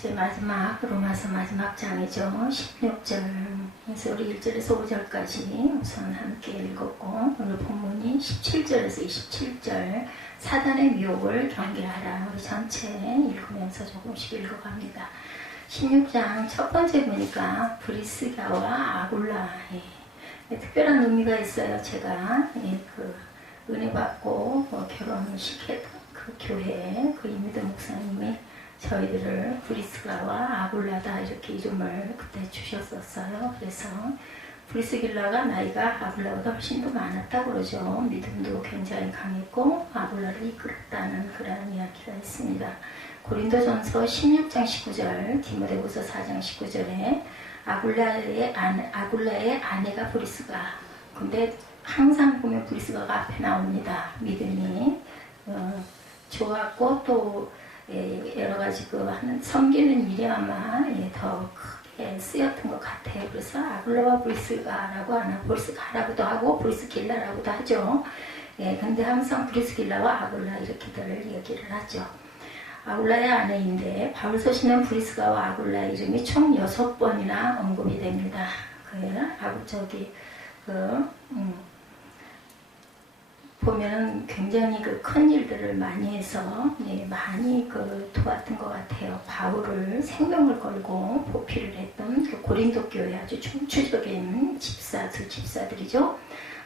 이제 마지막 로마서 마지막 장이죠. 16절에서 우리 1절에서 5절까지 우선 함께 읽었고, 오늘 본문이 17절에서 27절 사단의 미혹을 경계하라. 우리 전체 읽으면서 조금씩 읽어갑니다. 16장 첫 번째 보니까 브리스가와 아굴라, 특별한 의미가 있어요. 제가 그 은혜 받고 결혼을 시켰던 그 교회 그 이미드 목사님이 저희들을 브리스가와 아굴라다 이렇게 이름을 그때 주셨었어요. 그래서 브리스길라가 나이가 아굴라보다 훨씬 더 많았다고 그러죠. 믿음도 굉장히 강했고 아굴라를 이끌었다는 그런 이야기가 있습니다. 고린도전서 16장 19절, 디모데후서 4장 19절에 아굴라의 아내가 브리스가. 근데 항상 보면 브리스가가 앞에 나옵니다. 믿음이 좋았고 또 여러 가지 하는 섬기는 일이 아마 더 크게 쓰였던 것 같아요. 그래서 아굴라와 브리스가라고 하나, 브리스가라고도 하고 브리스길라라고도 하죠. 근데 항상 브리스길라와 아굴라 이렇게들 얘기를 하죠. 아굴라의 아내인데 바울서신은 브리스가와 아굴라 이름이 총 6번이나 언급이 됩니다. 보면 굉장히 큰 일들을 많이 해서 많이 도왔던 것 같아요. 바울을 생명을 걸고 보필을 했던 고린도 교회 아주 중추적인 두 집사들이죠.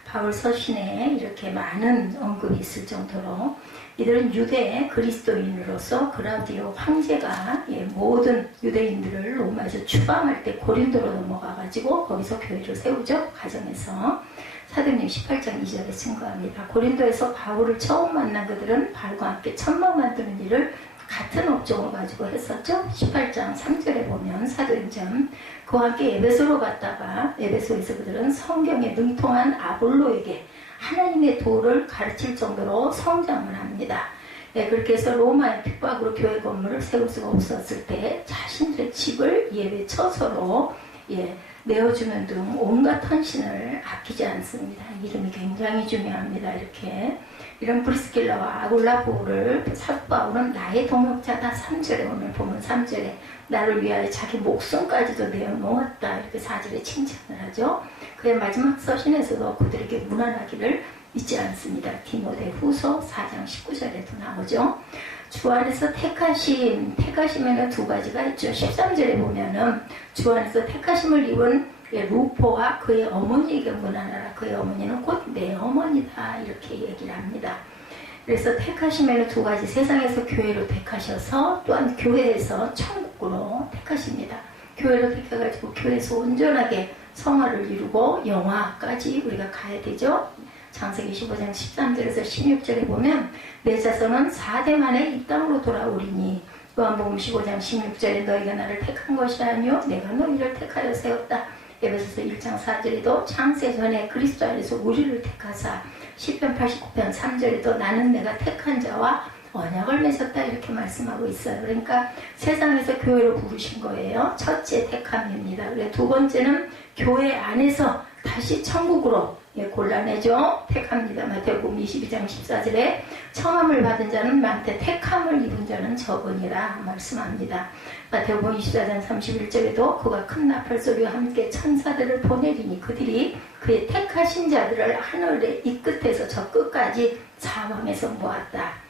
바울 서신에 이렇게 많은 언급이 있을 정도로 이들은 유대 그리스도인으로서 그라우디오 황제가 모든 유대인들을 로마에서 추방할 때 고린도로 넘어가가지고 거기서 교회를 세우죠. 가정에서. 사도행전 18장 2절에 증거합니다. 고린도에서 바울을 처음 만난 그들은 바울과 함께 천막 만드는 일을 같은 업종을 가지고 했었죠. 18장 3절에 보면 사도행전 그와 함께 에베소로 갔다가 에베소에서 그들은 성경에 능통한 아볼로에게 하나님의 도를 가르칠 정도로 성장을 합니다. 그렇게 해서 로마의 핍박으로 교회 건물을 세울 수가 없었을 때 자신들의 집을 예배 처소로 내어주는 등 온갖 헌신을 아끼지 않습니다. 이름이 굉장히 중요합니다. 이런 브리스길라와 아굴라 보를 사도 바울은 나의 동역자다. 3절에 오늘 보면 3절에 나를 위하여 자기 목숨까지도 내어놓았다. 이렇게 4절에 칭찬을 하죠. 그의 마지막 서신에서도 그들에게 무난하기를 잊지 않습니다. 디모데후서 4장 19절에도 나오죠. 주 안에서 택하심에는 두 가지가 있죠. 13절에 보면은 주 안에서 택하심을 입은 루포와 그의 어머니에게 문안하라. 그의 어머니는 곧 내 어머니다. 이렇게 얘기를 합니다. 그래서 택하심에는 두 가지, 세상에서 교회로 택하셔서 또한 교회에서 천국으로 택하십니다. 교회로 택해가지고 교회에서 온전하게 성화를 이루고 영화까지 우리가 가야 되죠. 창세기 15장 13절에서 16절에 보면 내 자손은 4대 만에 이 땅으로 돌아오리니 요한복음 15장 16절에 너희가 나를 택한 것이 아니요 내가 너희를 택하여 세웠다. 에베소서 1장 4절에도 창세 전에 그리스도 안에서 우리를 택하사 시편 89편 3절에도 나는 내가 택한 자와 언약을 맺었다 이렇게 말씀하고 있어요. 그러니까 세상에서 교회로 부르신 거예요. 첫째 택함입니다. 두 번째는 교회 안에서 다시 천국으로 골라내죠. 택합니다. 마태복음 22장 14절에 청함을 받은 자는 많되 택함을 입은 자는 적으니라 말씀합니다. 마태복음 24장 31절에도 그가 큰 나팔소리와 함께 천사들을 보내리니 그들이 그의 택하신 자들을 하늘의 이 끝에서 저 끝까지 사방에서 모았다.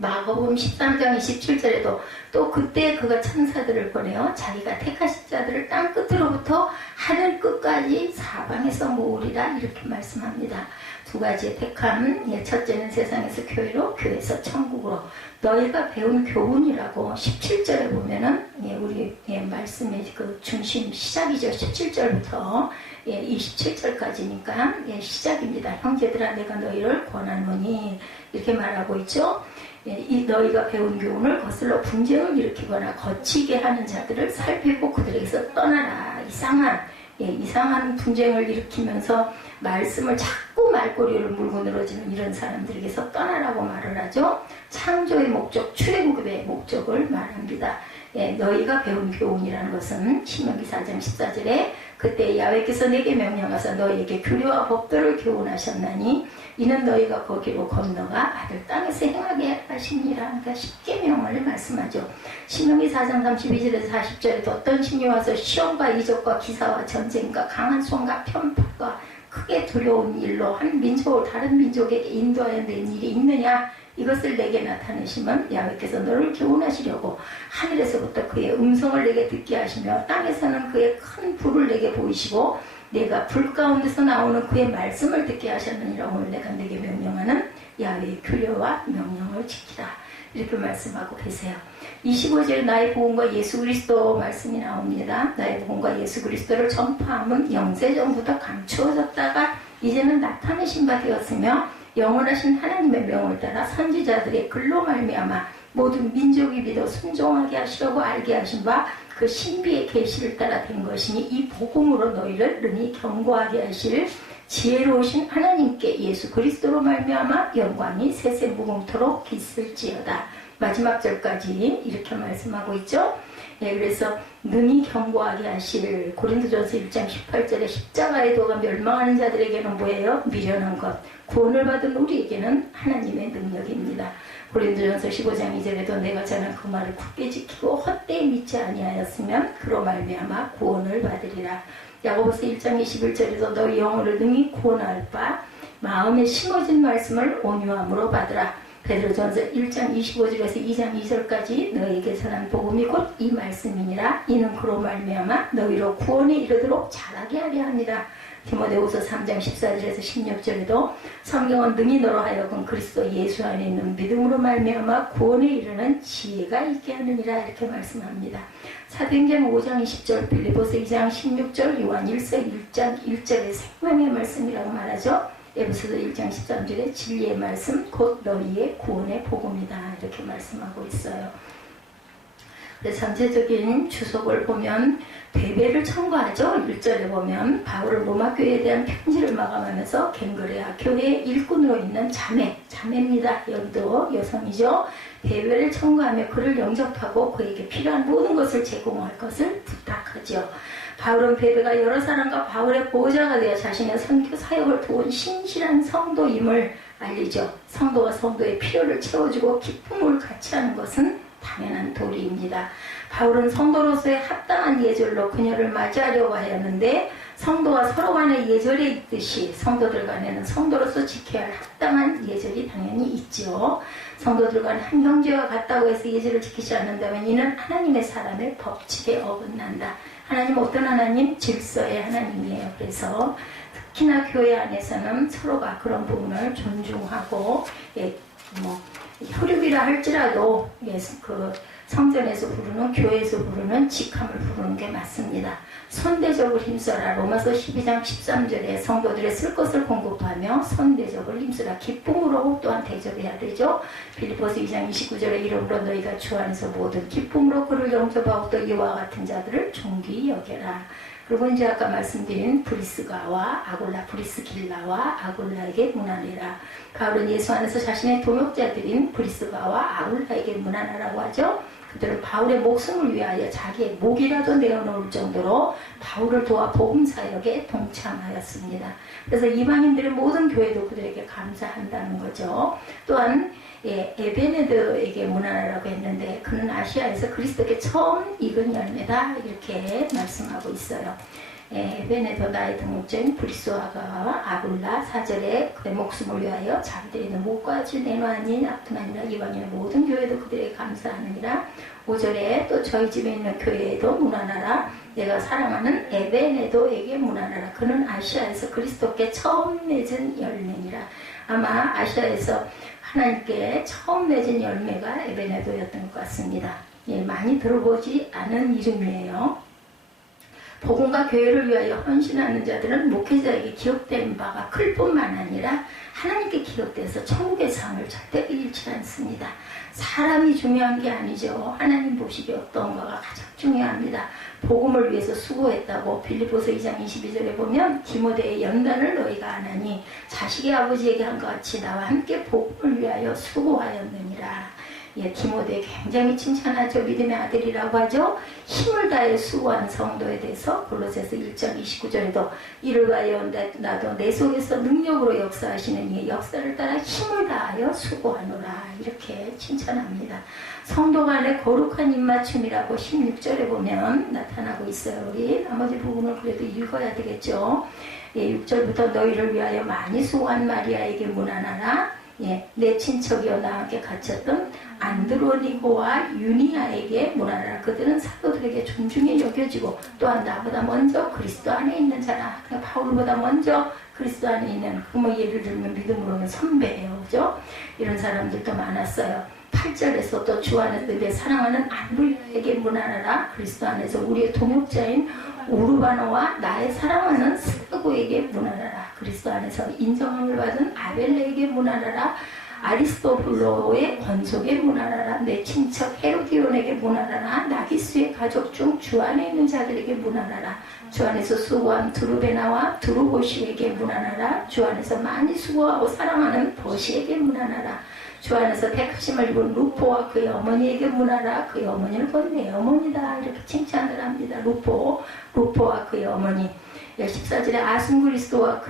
마가복음 13장 27절에도 또 그때 그가 천사들을 보내어 자기가 택하신 자들을 땅 끝으로부터 하늘 끝까지 사방에서 모으리라 이렇게 말씀합니다. 두 가지의 택함, 첫째는 세상에서 교회로, 교회에서 천국으로. 너희가 배운 교훈이라고 17절에 보면은 우리 말씀의 중심 시작이죠. 17절부터 27절까지니까 시작입니다. 형제들아 내가 너희를 권하노니 이렇게 말하고 있죠. 너희가 배운 교훈을 거슬러 분쟁을 일으키거나 거치게 하는 자들을 살피고 그들에게서 떠나라. 이상한 분쟁을 일으키면서 말씀을 자꾸 말꼬리를 물고 늘어지는 이런 사람들에게서 떠나라고 말을 하죠. 창조의 목적, 출애굽의 목적을 말합니다. 너희가 배운 교훈이라는 것은 신명기 4장 14절에 그때 야훼께서 내게 명령하사 너희에게 규례와 법도를 교훈하셨나니 이는 너희가 거기로 건너가 아들 땅에서 행하게 하시니라. 그러니까 십계명을 말씀하죠. 신명기 4장 32절에서 40절에도 어떤 신이 와서 시험과 이적과 기사와 전쟁과 강한 손과 편파과 크게 두려운 일로 한 민족을 다른 민족에게 인도하여 낸 일이 있느냐. 이것을 내게 나타내시면 야훼께서 너를 교훈하시려고 하늘에서부터 그의 음성을 내게 듣게 하시며 땅에서는 그의 큰 불을 내게 보이시고 내가 불 가운데서 나오는 그의 말씀을 듣게 하셨느니라. 오늘 내가 내게 명령하는 야훼의 규례와 명령을 지키라. 이렇게 말씀하고 계세요. 25절에 나의 복음과 예수 그리스도 말씀이 나옵니다. 나의 복음과 예수 그리스도를 전파함은 영세전부터 감추어졌다가 이제는 나타내신 바 되었으며 영원하신 하나님의 명을 따라 선지자들의 글로 말미암아 모든 민족이 믿어 순종하게 하시려고 알게 하신 바 그 신비의 계시를 따라 된 것이니 이 복음으로 너희를 능히 경고하게 하실 지혜로우신 하나님께 예수 그리스도로 말미암아 영광이 세세무궁토록 있을지어다. 마지막 절까지 이렇게 말씀하고 있죠. 예, 그래서 능히 경고하게 하실 고린도전서 1장 18절에 십자가의 도가 멸망하는 자들에게는 뭐예요? 미련한 것. 구원을 받은 우리에게는 하나님의 능력입니다. 고린도전서 15장 2절에도 내가 전한 그 말을 굳게 지키고 헛되이 믿지 아니하였으면 그로 말미암아 구원을 받으리라. 야고보서 1장 21절에도 너희 영혼을 능히 구원할 바 마음에 심어진 말씀을 온유함으로 받으라. 베드로전서 1장 25절에서 2장 2절까지 너희에게 전한 복음이 곧 이 말씀이니라. 이는 그로 말미암아 너희로 구원에 이르도록 잘하게 하려 합니다. 디모데후서 3장 14절에서 16절에도 성경은 능히 너로 하여금 그리스도 예수 안에 있는 믿음으로 말미암아 구원에 이르는 지혜가 있게 하느니라. 이렇게 말씀합니다. 사도행전 5장 20절, 빌립보서 2장 16절, 요한 1서 1장 1절의 생명의 말씀이라고 말하죠. 에베소서 1장 13절에 진리의 말씀 곧 너희의 구원의 복음이다. 이렇게 말씀하고 있어요. 그래서 전체적인 주석을 보면 배배를 청구하죠. 1절에 보면 바울은 로마교회에 대한 편지를 마감하면서 갱그레아 교회의 일꾼으로 있는 자매입니다. 여기도 여성이죠. 배배를 청구하며 그를 영접하고 그에게 필요한 모든 것을 제공할 것을 부탁하죠. 바울은 베베가 여러 사람과 바울의 보호자가 되어 자신의 선교 사역을 도운 신실한 성도임을 알리죠. 성도가 성도의 필요를 채워주고 기쁨을 같이 하는 것은 당연한 도리입니다. 바울은 성도로서의 합당한 예절로 그녀를 맞이하려고 하였는데 성도와 서로 간의 예절이 있듯이 성도들 간에는 성도로서 지켜야 할 합당한 예절이 당연히 있죠. 성도들 간 한 형제와 같다고 해서 예절을 지키지 않는다면 이는 하나님의 사람의 법칙에 어긋난다. 하나님 어떤 하나님? 질서의 하나님이에요. 그래서 특히나 교회 안에서는 서로가 그런 부분을 존중하고 혈육이라 할지라도 그 성전에서 부르는 교회에서 부르는 직함을 부르는 게 맞습니다. 선대적으로 힘써라. 로마서 12장 13절에 성도들의 쓸 것을 공급하며 선대적으로 힘써라. 기쁨으로 또한 대접해야 되죠. 빌립보서 2장 29절에 이러므로 너희가 주 안에서 모든 기쁨으로 그를 영접하고 또 이와 같은 자들을 존귀히 여겨라. 그리고 이제 아까 말씀드린 브리스가와 아굴라, 브리스길라와 아굴라에게 문안해라. 바울은 예수 안에서 자신의 동역자들인 브리스가와 아굴라에게 문안하라고 하죠. 그들은 바울의 목숨을 위하여 자기의 목이라도 내어놓을 정도로 바울을 도와 복음사역에 동참하였습니다. 그래서 이방인들의 모든 교회도 그들에게 감사한다는 거죠. 또한 에베네드에게 문안하라고 했는데 그는 아시아에서 그리스도께 처음 익은 열매다. 이렇게 말씀하고 있어요. 에베네드 나의 등록자인 브리스와가 아굴라 4절에 그의 목숨을 위하여 자기들이 있는 목까지 내놓으니 나뿐 아니라 이방인의 모든 교회도 그들에게 감사하느니라. 5절에 또 저희 집에 있는 교회에도 문안하라. 내가 사랑하는 에베네도에게 문안하라. 그는 아시아에서 그리스도께 처음 맺은 열매니라. 아마 아시아에서 하나님께 처음 맺은 열매가 에베네도였던 것 같습니다. 많이 들어보지 않은 이름이에요. 복음과 교회를 위하여 헌신하는 자들은 목회자에게 기억된 바가 클 뿐만 아니라 하나님께 기억돼서 천국의 상을 절대 잃지 않습니다. 사람이 중요한 게 아니죠. 하나님 보시기에 어떤가가 가장 중요합니다. 복음을 위해서 수고했다고 빌립보서 2장 22절에 보면 디모데의 연단을 너희가 안 하니 자식의 아버지에게 한 것 같이 나와 함께 복음을 위하여 수고하였느니라. 예, 디모데 굉장히 칭찬하죠. 믿음의 아들이라고 하죠. 힘을 다해 수고한 성도에 대해서 골로새서 1장 29절에도 이를 위하여 나도 내 속에서 능력으로 역사하시는 이 역사를 따라 힘을 다하여 수고하노라 이렇게 칭찬합니다. 성도 간의 거룩한 입맞춤이라고 16절에 보면 나타나고 있어요. 우리 나머지 부분을 그래도 읽어야 되겠죠. 예, 6절부터 너희를 위하여 많이 수고한 마리아에게 문안하라. 예, 내 친척이여 나에게 갇혔던 안드로니고와 유니아에게 문안하라. 그들은 사도들에게 존중에 여겨지고 또한 나보다 먼저 그리스도 안에 있는 자라. 그냥 바울보다 먼저 그리스도 안에 있는 뭐 예를 들면 믿음으로는 선배예요. 그죠? 이런 사람들도 많았어요. 8절에서 또 주 안에서 내 사랑하는 안드로니고에게 문안하라. 그리스도 안에서 우리의 동역자인 우르바노와 나의 사랑하는 스가고에게 문안하라. 그리스도 안에서 인정함을 받은 아벨레에게 문안하라. 아리스토블로의 권속에 문안하라. 내 친척 헤로디온에게 문안하라. 나기스의 가족 중 주 안에 있는 자들에게 문안하라. 주 안에서 수고한 드루베나와 드루보시에게 문안하라. 주 안에서 많이 수고하고 사랑하는 버시에게 문안하라. 주 안에서 택하심을 입은 루포와 그의 어머니에게 문하라. 그의 어머니는 곧 내 어머니다. 이렇게 칭찬을 합니다. 루포와 그의 어머니. 14절에 아순 그리스도와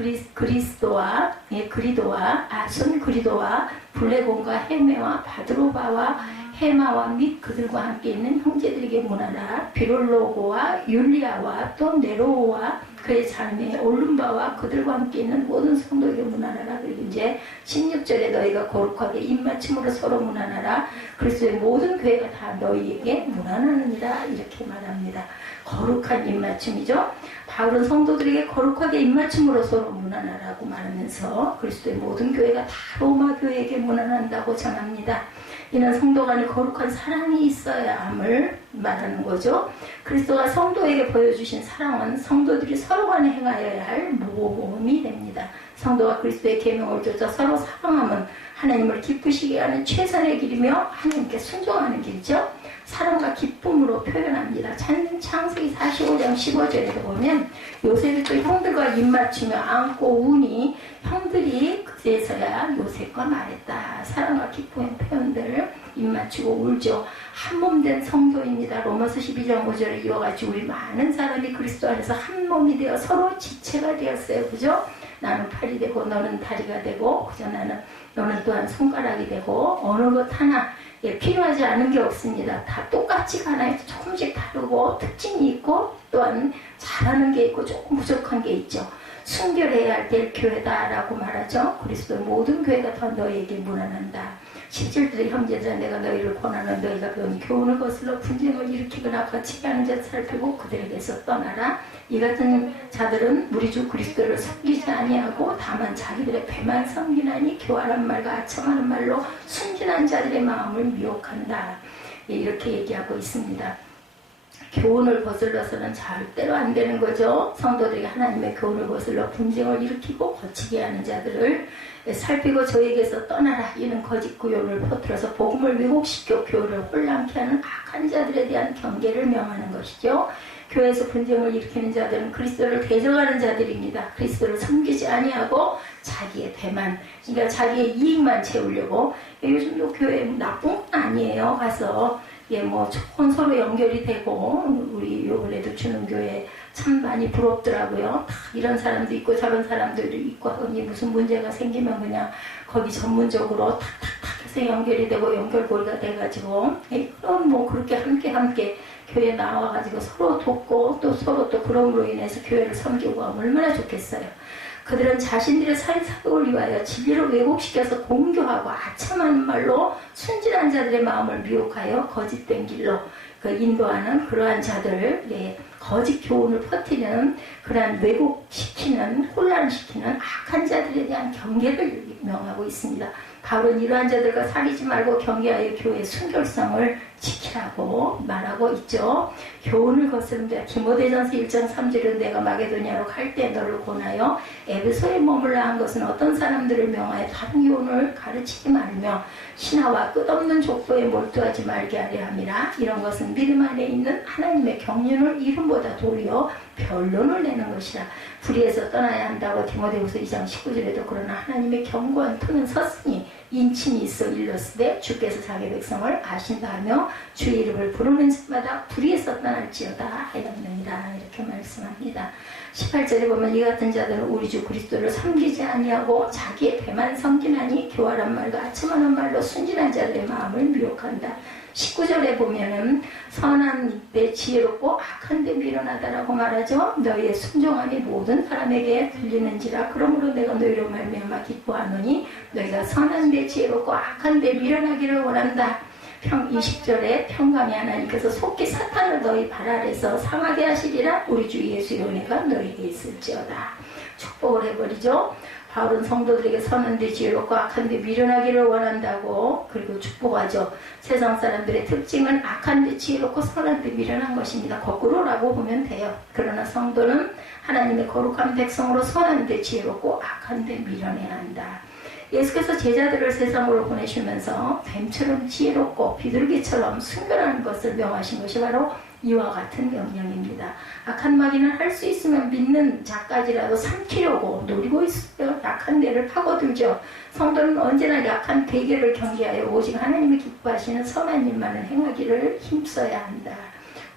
그리도와 아순 그리도와 블레곤과 헤메와 바드로바와 헤마와 및 그들과 함께 있는 형제들에게 문하라. 비롤로고와 율리아와 또 네로와 그의 자매 올룸바와 그들과 함께 있는 모든 성도에게 문안하라. 그리고 이제 16절에 너희가 거룩하게 입맞춤으로 서로 문안하라. 그리스도의 모든 교회가 다 너희에게 문안하느니라. 이렇게 말합니다. 거룩한 입맞춤이죠. 바울은 성도들에게 거룩하게 입맞춤으로 서로 문안하라고 말하면서 그리스도의 모든 교회가 다 로마 교회에게 문안한다고 전합니다. 이는 성도 간에 거룩한 사랑이 있어야 함을 말하는 거죠. 그리스도가 성도에게 보여주신 사랑은 성도들이 서로 간에 행하여야 할 모범이 됩니다. 성도가 그리스도의 계명을 쫓아 서로 사랑함은 하나님을 기쁘시게 하는 최선의 길이며 하나님께 순종하는 길이죠. 사랑과 기쁨으로 표현합니다. 창세기 45장 15절에도 보면 요셉이 또 형들과 입맞추며 안고 우니 형들이 그제서야 요셉과 말했다. 사랑과 기쁨의 표현들 입맞추고 울죠. 한몸된 성도입니다. 로마서 12장 5절에 이와 같이 우리 많은 사람이 그리스도 안에서 한 몸이 되어 서로 지체가 되었어요. 그죠? 나는 팔이 되고 너는 다리가 되고 그죠? 너는 또한 손가락이 되고 어느 것 하나 필요하지 않은 게 없습니다. 다 똑같이 가나요? 조금씩 다르고 특징이 있고 또한 잘하는 게 있고 조금 부족한 게 있죠. 순결해야 할 때 교회다라고 말하죠. 그리스도의 모든 교회가 다 너희에게 문안한다. 17절에 형제들아 내가 너희를 권하는 너희가 배운 교훈을 거슬러 분쟁을 일으키거나 거치게 하는 자 살피고 그들에게서 떠나라. 이 같은 자들은 우리 주 그리스도를 섬기지 아니하고 다만 자기들의 배만 섬기나니 교활한 말과 아첨하는 말로 순진한 자들의 마음을 미혹한다. 이렇게 얘기하고 있습니다. 교훈을 거슬러서는 절대로 안 되는 거죠. 성도들이 하나님의 교훈을 거슬러 분쟁을 일으키고 거치게 하는 자들을 살피고 저에게서 떠나라. 이는 거짓 구요를 퍼뜨려서 복음을 왜곡시켜 교회를 혼란케 하는 악한 자들에 대한 경계를 명하는 것이죠. 교회에서 분쟁을 일으키는 자들은 그리스도를 대적하는 자들입니다. 그리스도를 섬기지 아니하고 자기의 배만, 그러니까 자기의 이익만 채우려고. 요즘도 교회 나쁜 건 아니에요. 가서 뭐 좋은 서로 연결이 되고 우리 요번에도 주는 교회 참 많이 부럽더라고요. 다 이런 사람도 있고 저런 사람들도 있고 하니 무슨 문제가 생기면 그냥 거기 전문적으로 탁탁탁 해서 연결이 되고 연결고리가 돼가지고 그럼 뭐 그렇게 함께 교회에 나와가지고 서로 돕고 또 서로 또 그럼으로 인해서 교회를 섬기고 하면 얼마나 좋겠어요. 그들은 자신들의 사리사욕을 위하여 진리를 왜곡시켜서 공교하고 아첨하는 말로 순진한 자들의 마음을 미혹하여 거짓된 길로 인도하는 그러한 자들, 거짓 교훈을 퍼뜨리는 그러한 왜곡시키는 혼란시키는 악한 자들에 대한 경계를 명하고 있습니다. 바울은 이러한 자들과 사귀지 말고 경계하여 교회의 순결성을 지키라고 말하고 있죠. 교훈을 거스름자 디모데전서 1장 3절은 내가 마게도냐로 갈 때 너를 권하여 에베소에 머물러 한 것은 어떤 사람들을 명하여 다른 교훈을 가르치지 말며 신하와 끝없는 족보에 몰두하지 말게 하려 함이라. 이런 것은 믿음 안에 있는 하나님의 경륜을 이름보다 도리어 변론을 내는 것이라. 불의에서 떠나야 한다고 디모데후서 2장 19절에도 그러나 하나님의 견고한 터는 섰으니 인친이 있어 일렀으되 주께서 자기 백성을 아신다하며 주의 이름을 부르는 자마다 불의에서 떠날지어다 하였느니라. 이렇게 말씀합니다. 18절에 보면 이 같은 자들은 우리 주 그리스도를 섬기지 아니하고 자기의 배만 섬기나니 교활한 말과 아첨하는 말로 순진한 자들의 마음을 미혹한다. 19절에 보면은 선한 데 지혜롭고 악한 데 미련하다라고 말하죠. 너희의 순종함이 모든 사람에게 들리는지라. 그러므로 내가 너희로 말미암아 기뻐하노니 너희가 선한 데 지혜롭고 악한 데 미련하기를 원한다. 20절에 평강의 하나님께서 속히 사탄을 너희 발 아래서 상하게 하시리라. 우리 주 예수의 은혜가 너희에게 있을지어다. 축복을 해버리죠. 바울은 성도들에게 선한데 지혜롭고 악한데 미련하기를 원한다고, 그리고 축복하죠. 세상 사람들의 특징은 악한데 지혜롭고 선한데 미련한 것입니다. 거꾸로라고 보면 돼요. 그러나 성도는 하나님의 거룩한 백성으로 선한데 지혜롭고 악한데 미련해야 한다. 예수께서 제자들을 세상으로 보내시면서 뱀처럼 지혜롭고 비둘기처럼 순결하는 것을 명하신 것이 바로 이와 같은 명령입니다. 악한 마귀는 할 수 있으면 믿는 자까지라도 삼키려고 노리고 있어요. 약한 데를 파고들죠. 성도는 언제나 약한 대결을 경계하여 오직 하나님이 기뻐하시는 선한 일만을 행하기를 힘써야 한다.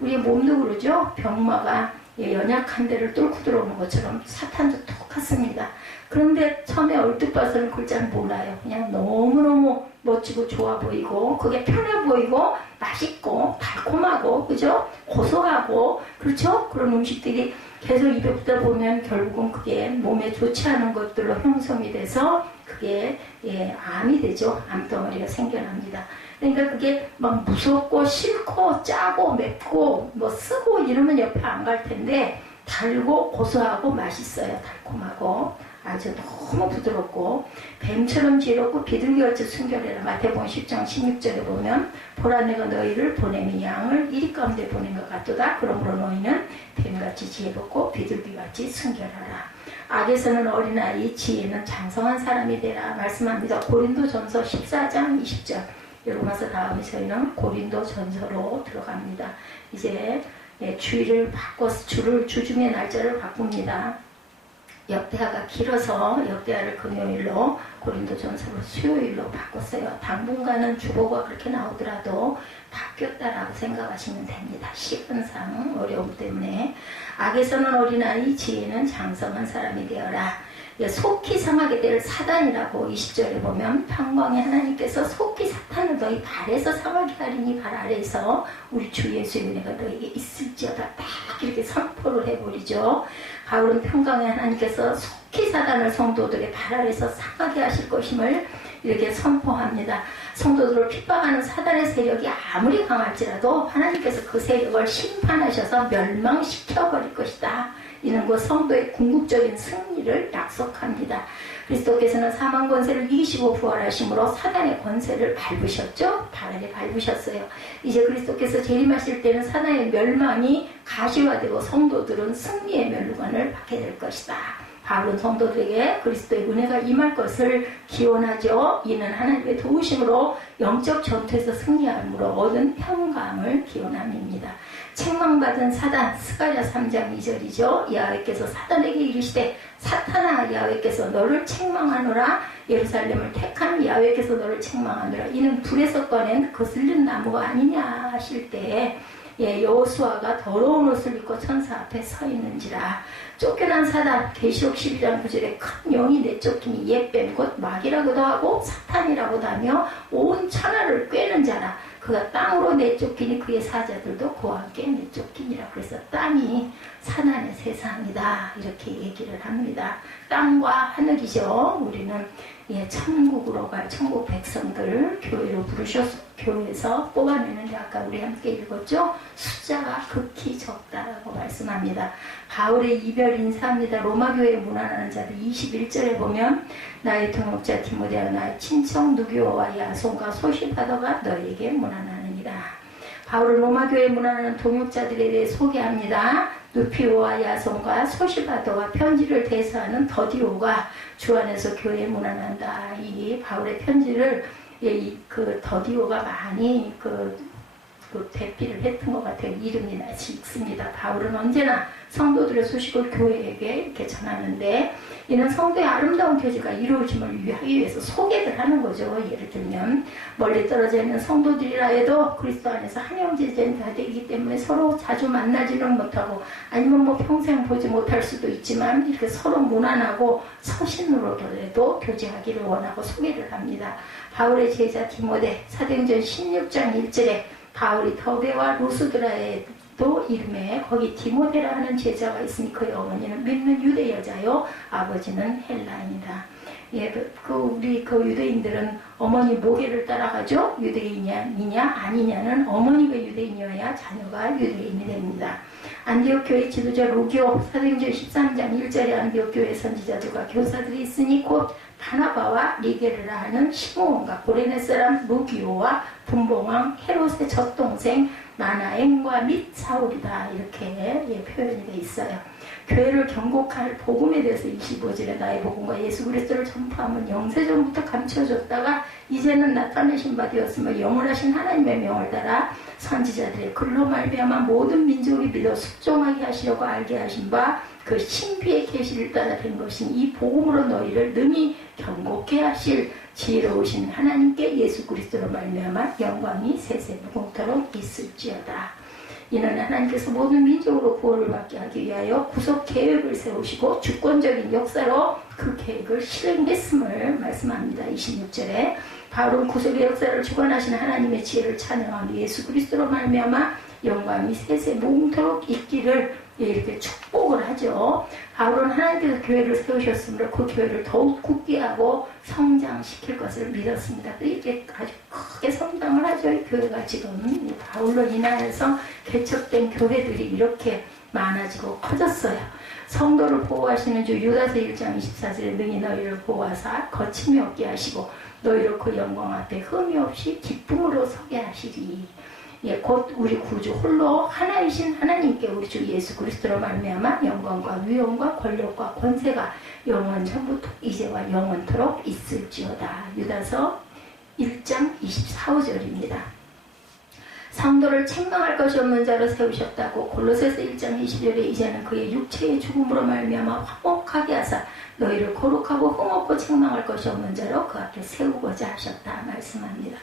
우리의 몸도 그러죠. 병마가 연약한 데를 뚫고 들어오는 것처럼 사탄도 똑같습니다. 그런데 처음에 얼뜻 봐서는 그걸 잘 몰라요. 그냥 너무너무 멋지고 좋아 보이고 그게 편해 보이고 맛있고 달콤하고 그죠? 고소하고 그렇죠? 그런 음식들이 계속 입에 붙다 보면 결국은 그게 몸에 좋지 않은 것들로 형성이 돼서 그게 암이 되죠. 암덩어리가 생겨납니다. 그러니까 그게 막 무섭고 싫고 짜고 맵고 뭐 쓰고 이러면 옆에 안 갈 텐데 달고 고소하고 맛있어요. 달콤하고 아주 너무 부드럽고 뱀처럼 지혜롭고 비둘기같이 순결해라. 마태복음 10장 16절에 보면 보라 내가 너희를 보내니 양을 이리 가운데 보낸 것 같도다. 그러므로 너희는 뱀같이 지혜롭고 비둘기같이 순결하라. 악에서는 어린아이, 지혜는 장성한 사람이 되라 말씀합니다. 고린도전서 14장 20절. 여러분 와서 다음에 저희는 고린도전서로 들어갑니다. 이제 주일을 바꿔서 주중의 날짜를 바꿉니다. 역대하가 길어서 역대하를 금요일로 고린도전서로 수요일로 바꿨어요. 당분간은 주보가 그렇게 나오더라도 바뀌었다라고 생각하시면 됩니다. 시간상 어려움 때문에. 악에서는 어린아이, 지혜는 장성한 사람이 되어라. 속히 상하게 될 사단이라고 20절에 보면 평강의 하나님께서 속히 사탄을 너희 발에서 상하게 하리니 발 아래에서 우리 주 예수의 은혜가 너희에게 있을지어다. 딱 이렇게 선포를 해버리죠. 바울은 평강의 하나님께서 속히 사단을 성도들의 발 아래에서 상하게 하실 것임을 이렇게 선포합니다. 성도들을 핍박하는 사단의 세력이 아무리 강할지라도 하나님께서 그 세력을 심판하셔서 멸망시켜버릴 것이다. 이는 곧 성도의 궁극적인 승리를 약속합니다. 그리스도께서는 사망 권세를 이기시고 부활하심으로 사단의 권세를 밟으셨죠? 발에 밟으셨어요. 이제 그리스도께서 재림하실 때는 사단의 멸망이 가시화되고 성도들은 승리의 멸관을 받게 될 것이다. 바울은 성도들에게 그리스도의 은혜가 임할 것을 기원하죠. 이는 하나님의 도우심으로 영적 전투에서 승리함으로 얻은 평강을 기원함입니다. 책망받은 사단, 스가랴 3장 2절이죠. 야훼께서 사단에게 이르시되 사탄아 야훼께서 너를 책망하노라. 예루살렘을 택한 야훼께서 너를 책망하노라. 이는 불에서 꺼낸 거슬린 나무가 아니냐 하실 때 여호수아가 더러운 옷을 입고 천사 앞에 서 있는지라. 쫓겨난 사단, 계시록 12장 9절에 큰 영이 내쫓기니 옛뱀 곧 마귀라고도 하고 사탄이라고도 하며 온 천하를 꿰는 자라. 그가 땅으로 내쫓기니 그의 사자들도 그와 함께 내쫓기니라. 그래서 땅이 사단의 세상이다 이렇게 얘기를 합니다. 땅과 하늘이죠. 우리는 천국으로 갈 천국 백성들 교회로 교회에서 뽑아내는데 아까 우리 함께 읽었죠. 숫자가 극히 적다라고 말씀합니다. 바울의 이별 인사합니다. 로마교회에 문안하는 자들 21절에 보면 나의 동역자 디모데와 나의 친척 누교와 야손과 소시바더가 너에게 문안하느니라. 바울은 로마교회에 문안하는 동역자들에 대해 소개합니다. 누피오와 야손과 소시바더가 편지를 대사하는 더디오가 주 안에서 교회에 문안한다. 이 바울의 편지를 그 더디오가 많이 그 대피를 했던 것 같아요. 이름이 낯이 익습니다. 바울은 언제나 성도들의 소식을 교회에게 이렇게 전하는데, 이는 성도의 아름다운 교제가 이루어짐을 위하기 위해서 소개를 하는 거죠. 예를 들면 멀리 떨어져 있는 성도들이라 해도 그리스도 안에서 한 형제된 다 되기 때문에 서로 자주 만나지는 못하고, 아니면 뭐 평생 보지 못할 수도 있지만 이렇게 서로 무난하고 서신으로라도 교제하기를 원하고 소개를 합니다. 바울의 제자 디모데, 사도행전 16장 1절에 바울이 더베와 루스드라에도 이름에 거기 디모데라 하는 제자가 있으니 그의 어머니는 믿는 유대 여자요 아버지는 헬라인이다. 예, 우리 유대인들은 어머니 모계를 따라가죠. 유대인이냐 아니냐는 어머니가 유대인이어야 자녀가 유대인이 됩니다. 안디옥 교회 지도자 루교, 사도행전 13장 1절에 안디옥 교회 선지자들과 교사들이 있으니 곧 바나바와 리게르라 하는 시므온과 고레네 사람 루기오와 분봉왕 헤롯의 젖동생 마나엔과 및 사울이다. 이렇게 표현이 되어 있어요. 교회를 경고할 복음에 대해서 25절에 나의 복음과 예수 그리스도를 전파하면 영세전부터 감춰졌다가 이제는 나타내신 바 되었으며 영원하신 하나님의 명을 따라 선지자들의 글로 말미암아 모든 민족이 믿어 순종하게 하시려고 알게 하신 바 그 신비의 계시를 따라 된 것인 이 복음으로 너희를 능히 경고케 하실 지혜로우신 하나님께 예수 그리스도로 말미암아 영광이 세세 무궁토록 있을지어다. 이는 하나님께서 모든 민족으로 구원을 받게 하기 위하여 구속 계획을 세우시고 주권적인 역사로 그 계획을 실행했음을 말씀합니다. 26절에 바울은 구속의 역사를 주관하신 하나님의 지혜를 찬양하며 예수 그리스도로 말미암아 영광이 세세 무궁토록 있기를 이렇게 축복을 하죠. 바울은 하나님께서 교회를 세우셨으므로 그 교회를 더욱 굳게 하고 성장시킬 것을 믿었습니다. 이게 아주 크게 성장을 하죠. 이 교회가 지금 바울로 인하여서 개척된 교회들이 이렇게 많아지고 커졌어요. 성도를 보호하시는 주 유다서 1장 24절에 능히 너희를 보호하사 거침이 없게 하시고 너희를 그 영광 앞에 흠이 없이 기쁨으로 서게 하시리. 예, 곧 우리 구주 홀로 하나이신 하나님께 우리 주 예수 그리스도로 말미암아 영광과 위엄과 권력과 권세가 영원 전부터 이제와 영원토록 있을지어다. 유다서 1장 24절입니다. 성도를 책망할 것이 없는 자로 세우셨다고 골로새서 1장 20절에 이제는 그의 육체의 죽음으로 말미암아 화목하게 하사 너희를 거룩하고 흠없고 책망할 것이 없는 자로 그 앞에 세우고자 하셨다 말씀합니다.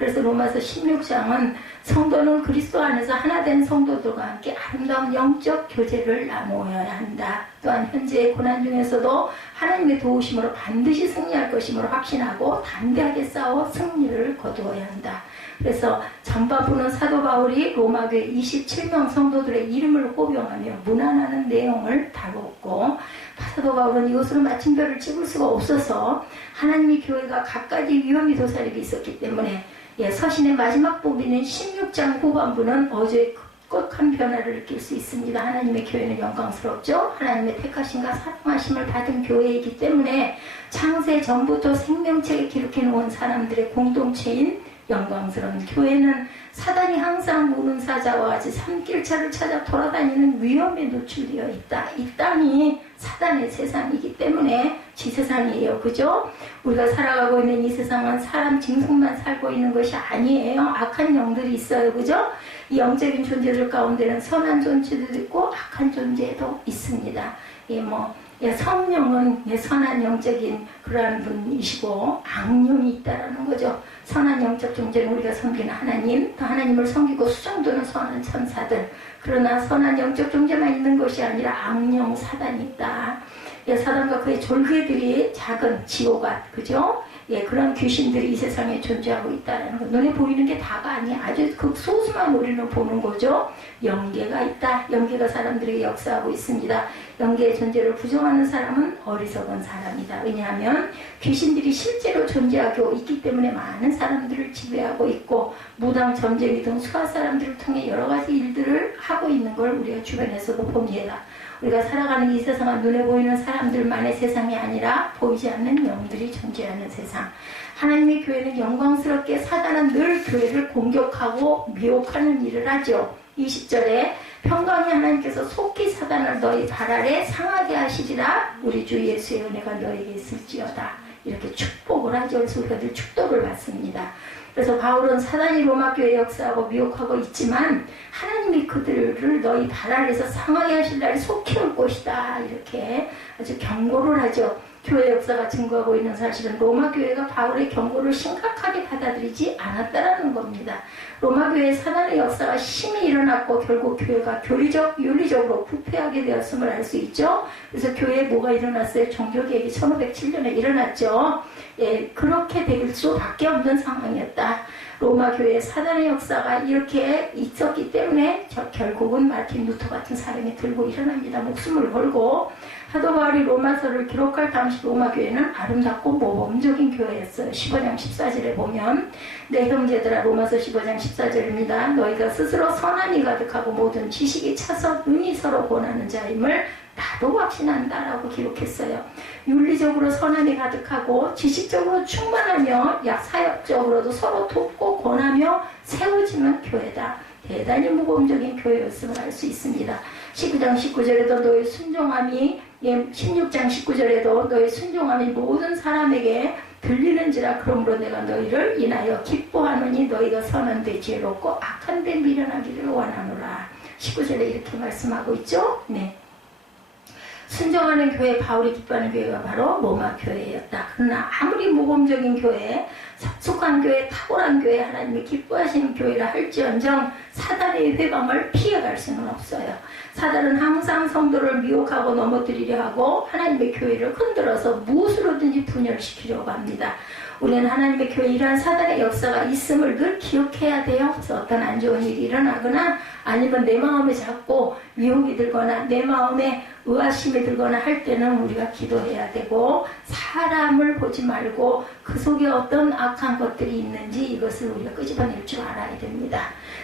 그래서 로마서 16장은 성도는 그리스도 안에서 하나된 성도들과 함께 아름다운 영적 교제를 나누어야 한다. 또한 현재의 고난 중에서도 하나님의 도우심으로 반드시 승리할 것임으로 확신하고 담대하게 싸워 승리를 거두어야 한다. 그래서 전반부는 사도 바울이 로마교회 27명 성도들의 이름을 호명하며 문안하는 내용을 다뤘고, 사도 바울은 이것으로 마침표를 찍을 수가 없어서 하나님의 교회가 갖가지 위험이 도사리고 있었기 때문에 서신의 마지막 부분인 16장 후반부는 어제의 급격한 변화를 느낄 수 있습니다. 하나님의 교회는 영광스럽죠. 하나님의 택하심과 사랑하심을 받은 교회이기 때문에 창세 전부터 생명책에 기록해 놓은 사람들의 공동체인 영광스러운 교회는 사단이 항상 무는 사자와 같이 산길차를 찾아 돌아다니는 위험에 노출되어 있다. 이 땅이 사단의 세상이기 때문에 지세상이에요. 그죠? 우리가 살아가고 있는 이 세상은 사람 짐승만 살고 있는 것이 아니에요. 악한 영들이 있어요. 그죠? 이 영적인 존재들 가운데는 선한 존재도 있고 악한 존재도 있습니다. 성령은 선한 영적인 그러한 분이시고 악령이 있다라는 거죠. 선한 영적 존재는 우리가 섬기는 하나님, 또 하나님을 섬기고 수정도는 선한 천사들. 그러나 선한 영적 존재만 있는 것이 아니라 악령 사단이 있다. 사단과 그의 졸개들이 작은 지옥아, 그죠? 그런 귀신들이 이 세상에 존재하고 있다는 거. 눈에 보이는 게 다가 아니야. 아주 극소수만 우리는 보는 거죠. 영계가 있다. 영계가 사람들에게 역사하고 있습니다. 영계의 존재를 부정하는 사람은 어리석은 사람이다. 왜냐하면 귀신들이 실제로 존재하고 있기 때문에 많은 사람들을 지배하고 있고 무당 점쟁이 등 수많은 사람들을 통해 여러 가지 일들을 하고 있는 걸 우리가 주변에서도 봅니다. 우리가 살아가는 이 세상은 눈에 보이는 사람들만의 세상이 아니라 보이지 않는 영들이 존재하는 세상. 하나님의 교회는 영광스럽게 사단은 늘 교회를 공격하고 미혹하는 일을 하죠. 20절에 평강이 하나님께서 속히 사단을 너희 발 아래 상하게 하시리라. 우리 주 예수의 은혜가 너에게 있을지어다. 이렇게 축복을 오라지어서 우리가 늘 축도를 받습니다. 그래서 바울은 사단이 로마 교회 역사하고 미혹하고 있지만 하나님이 그들을 너희 발 아래서 상하게 하실 날이 속히 올 것이다. 이렇게 아주 경고를 하죠. 교회 역사가 증거하고 있는 사실은 로마 교회가 바울의 경고를 심각하게 받아들이지 않았다라는 겁니다. 로마 교회의 사단의 역사가 심히 일어났고 결국 교회가 윤리적으로 부패하게 되었음을 알 수 있죠. 그래서 교회에 뭐가 일어났어요? 종교개혁이 1507년에 일어났죠. 예, 그렇게 될 수밖에 없는 상황이었다. 로마 교회의 사단의 역사가 이렇게 있었기 때문에 결국은 마틴 루터 같은 사람이 들고 일어납니다. 목숨을 걸고. 사도 바울이 로마서를 기록할 당시 로마 교회는 아름답고 모범적인 교회였어요. 15장 14절에 보면 내 형제들아, 로마서 15장 14절입니다. 너희가 스스로 선함이 가득하고 모든 지식이 차서 능히 서로 권하는 자임을 나도 확신한다라고 기록했어요. 윤리적으로 선함이 가득하고 지식적으로 충만하며 사역적으로도 서로 돕고 권하며 세워지는 교회다. 대단히 모범적인 교회였음을 알 수 있습니다. 19장 19절에도 너의 순종함이 16장 19절에도 너의 순종함이 모든 사람에게 들리는지라. 그러므로 내가 너희를 인하여 기뻐하노니 너희가 선한 데 지혜롭고 악한 데 미련하기를 원하노라. 19절에 이렇게 말씀하고 있죠. 네. 순종하는 교회, 바울이 기뻐하는 교회가 바로 로마 교회였다. 그러나 아무리 모범적인 교회, 성숙한 교회, 탁월한 교회, 하나님이 기뻐하시는 교회라 할지언정 사단의 회방을 피해갈 수는 없어요. 사단은 항상 성도를 미혹하고 넘어뜨리려 하고 하나님의 교회를 흔들어서 무엇으로든지 분열시키려고 합니다. 우리는 하나님의 교회에 이러한 사단의 역사가 있음을 늘 기억해야 돼요. 그래서 어떤 안 좋은 일이 일어나거나 아니면 내 마음에 자꾸 미혹이 들거나 내 마음에 의아심이 들거나 할 때는 우리가 기도해야 되고, 사람을 보지 말고 그 속에 어떤 악한 것들이 있는지 이것을 우리가 끄집어낼 줄 알아야 됩니다.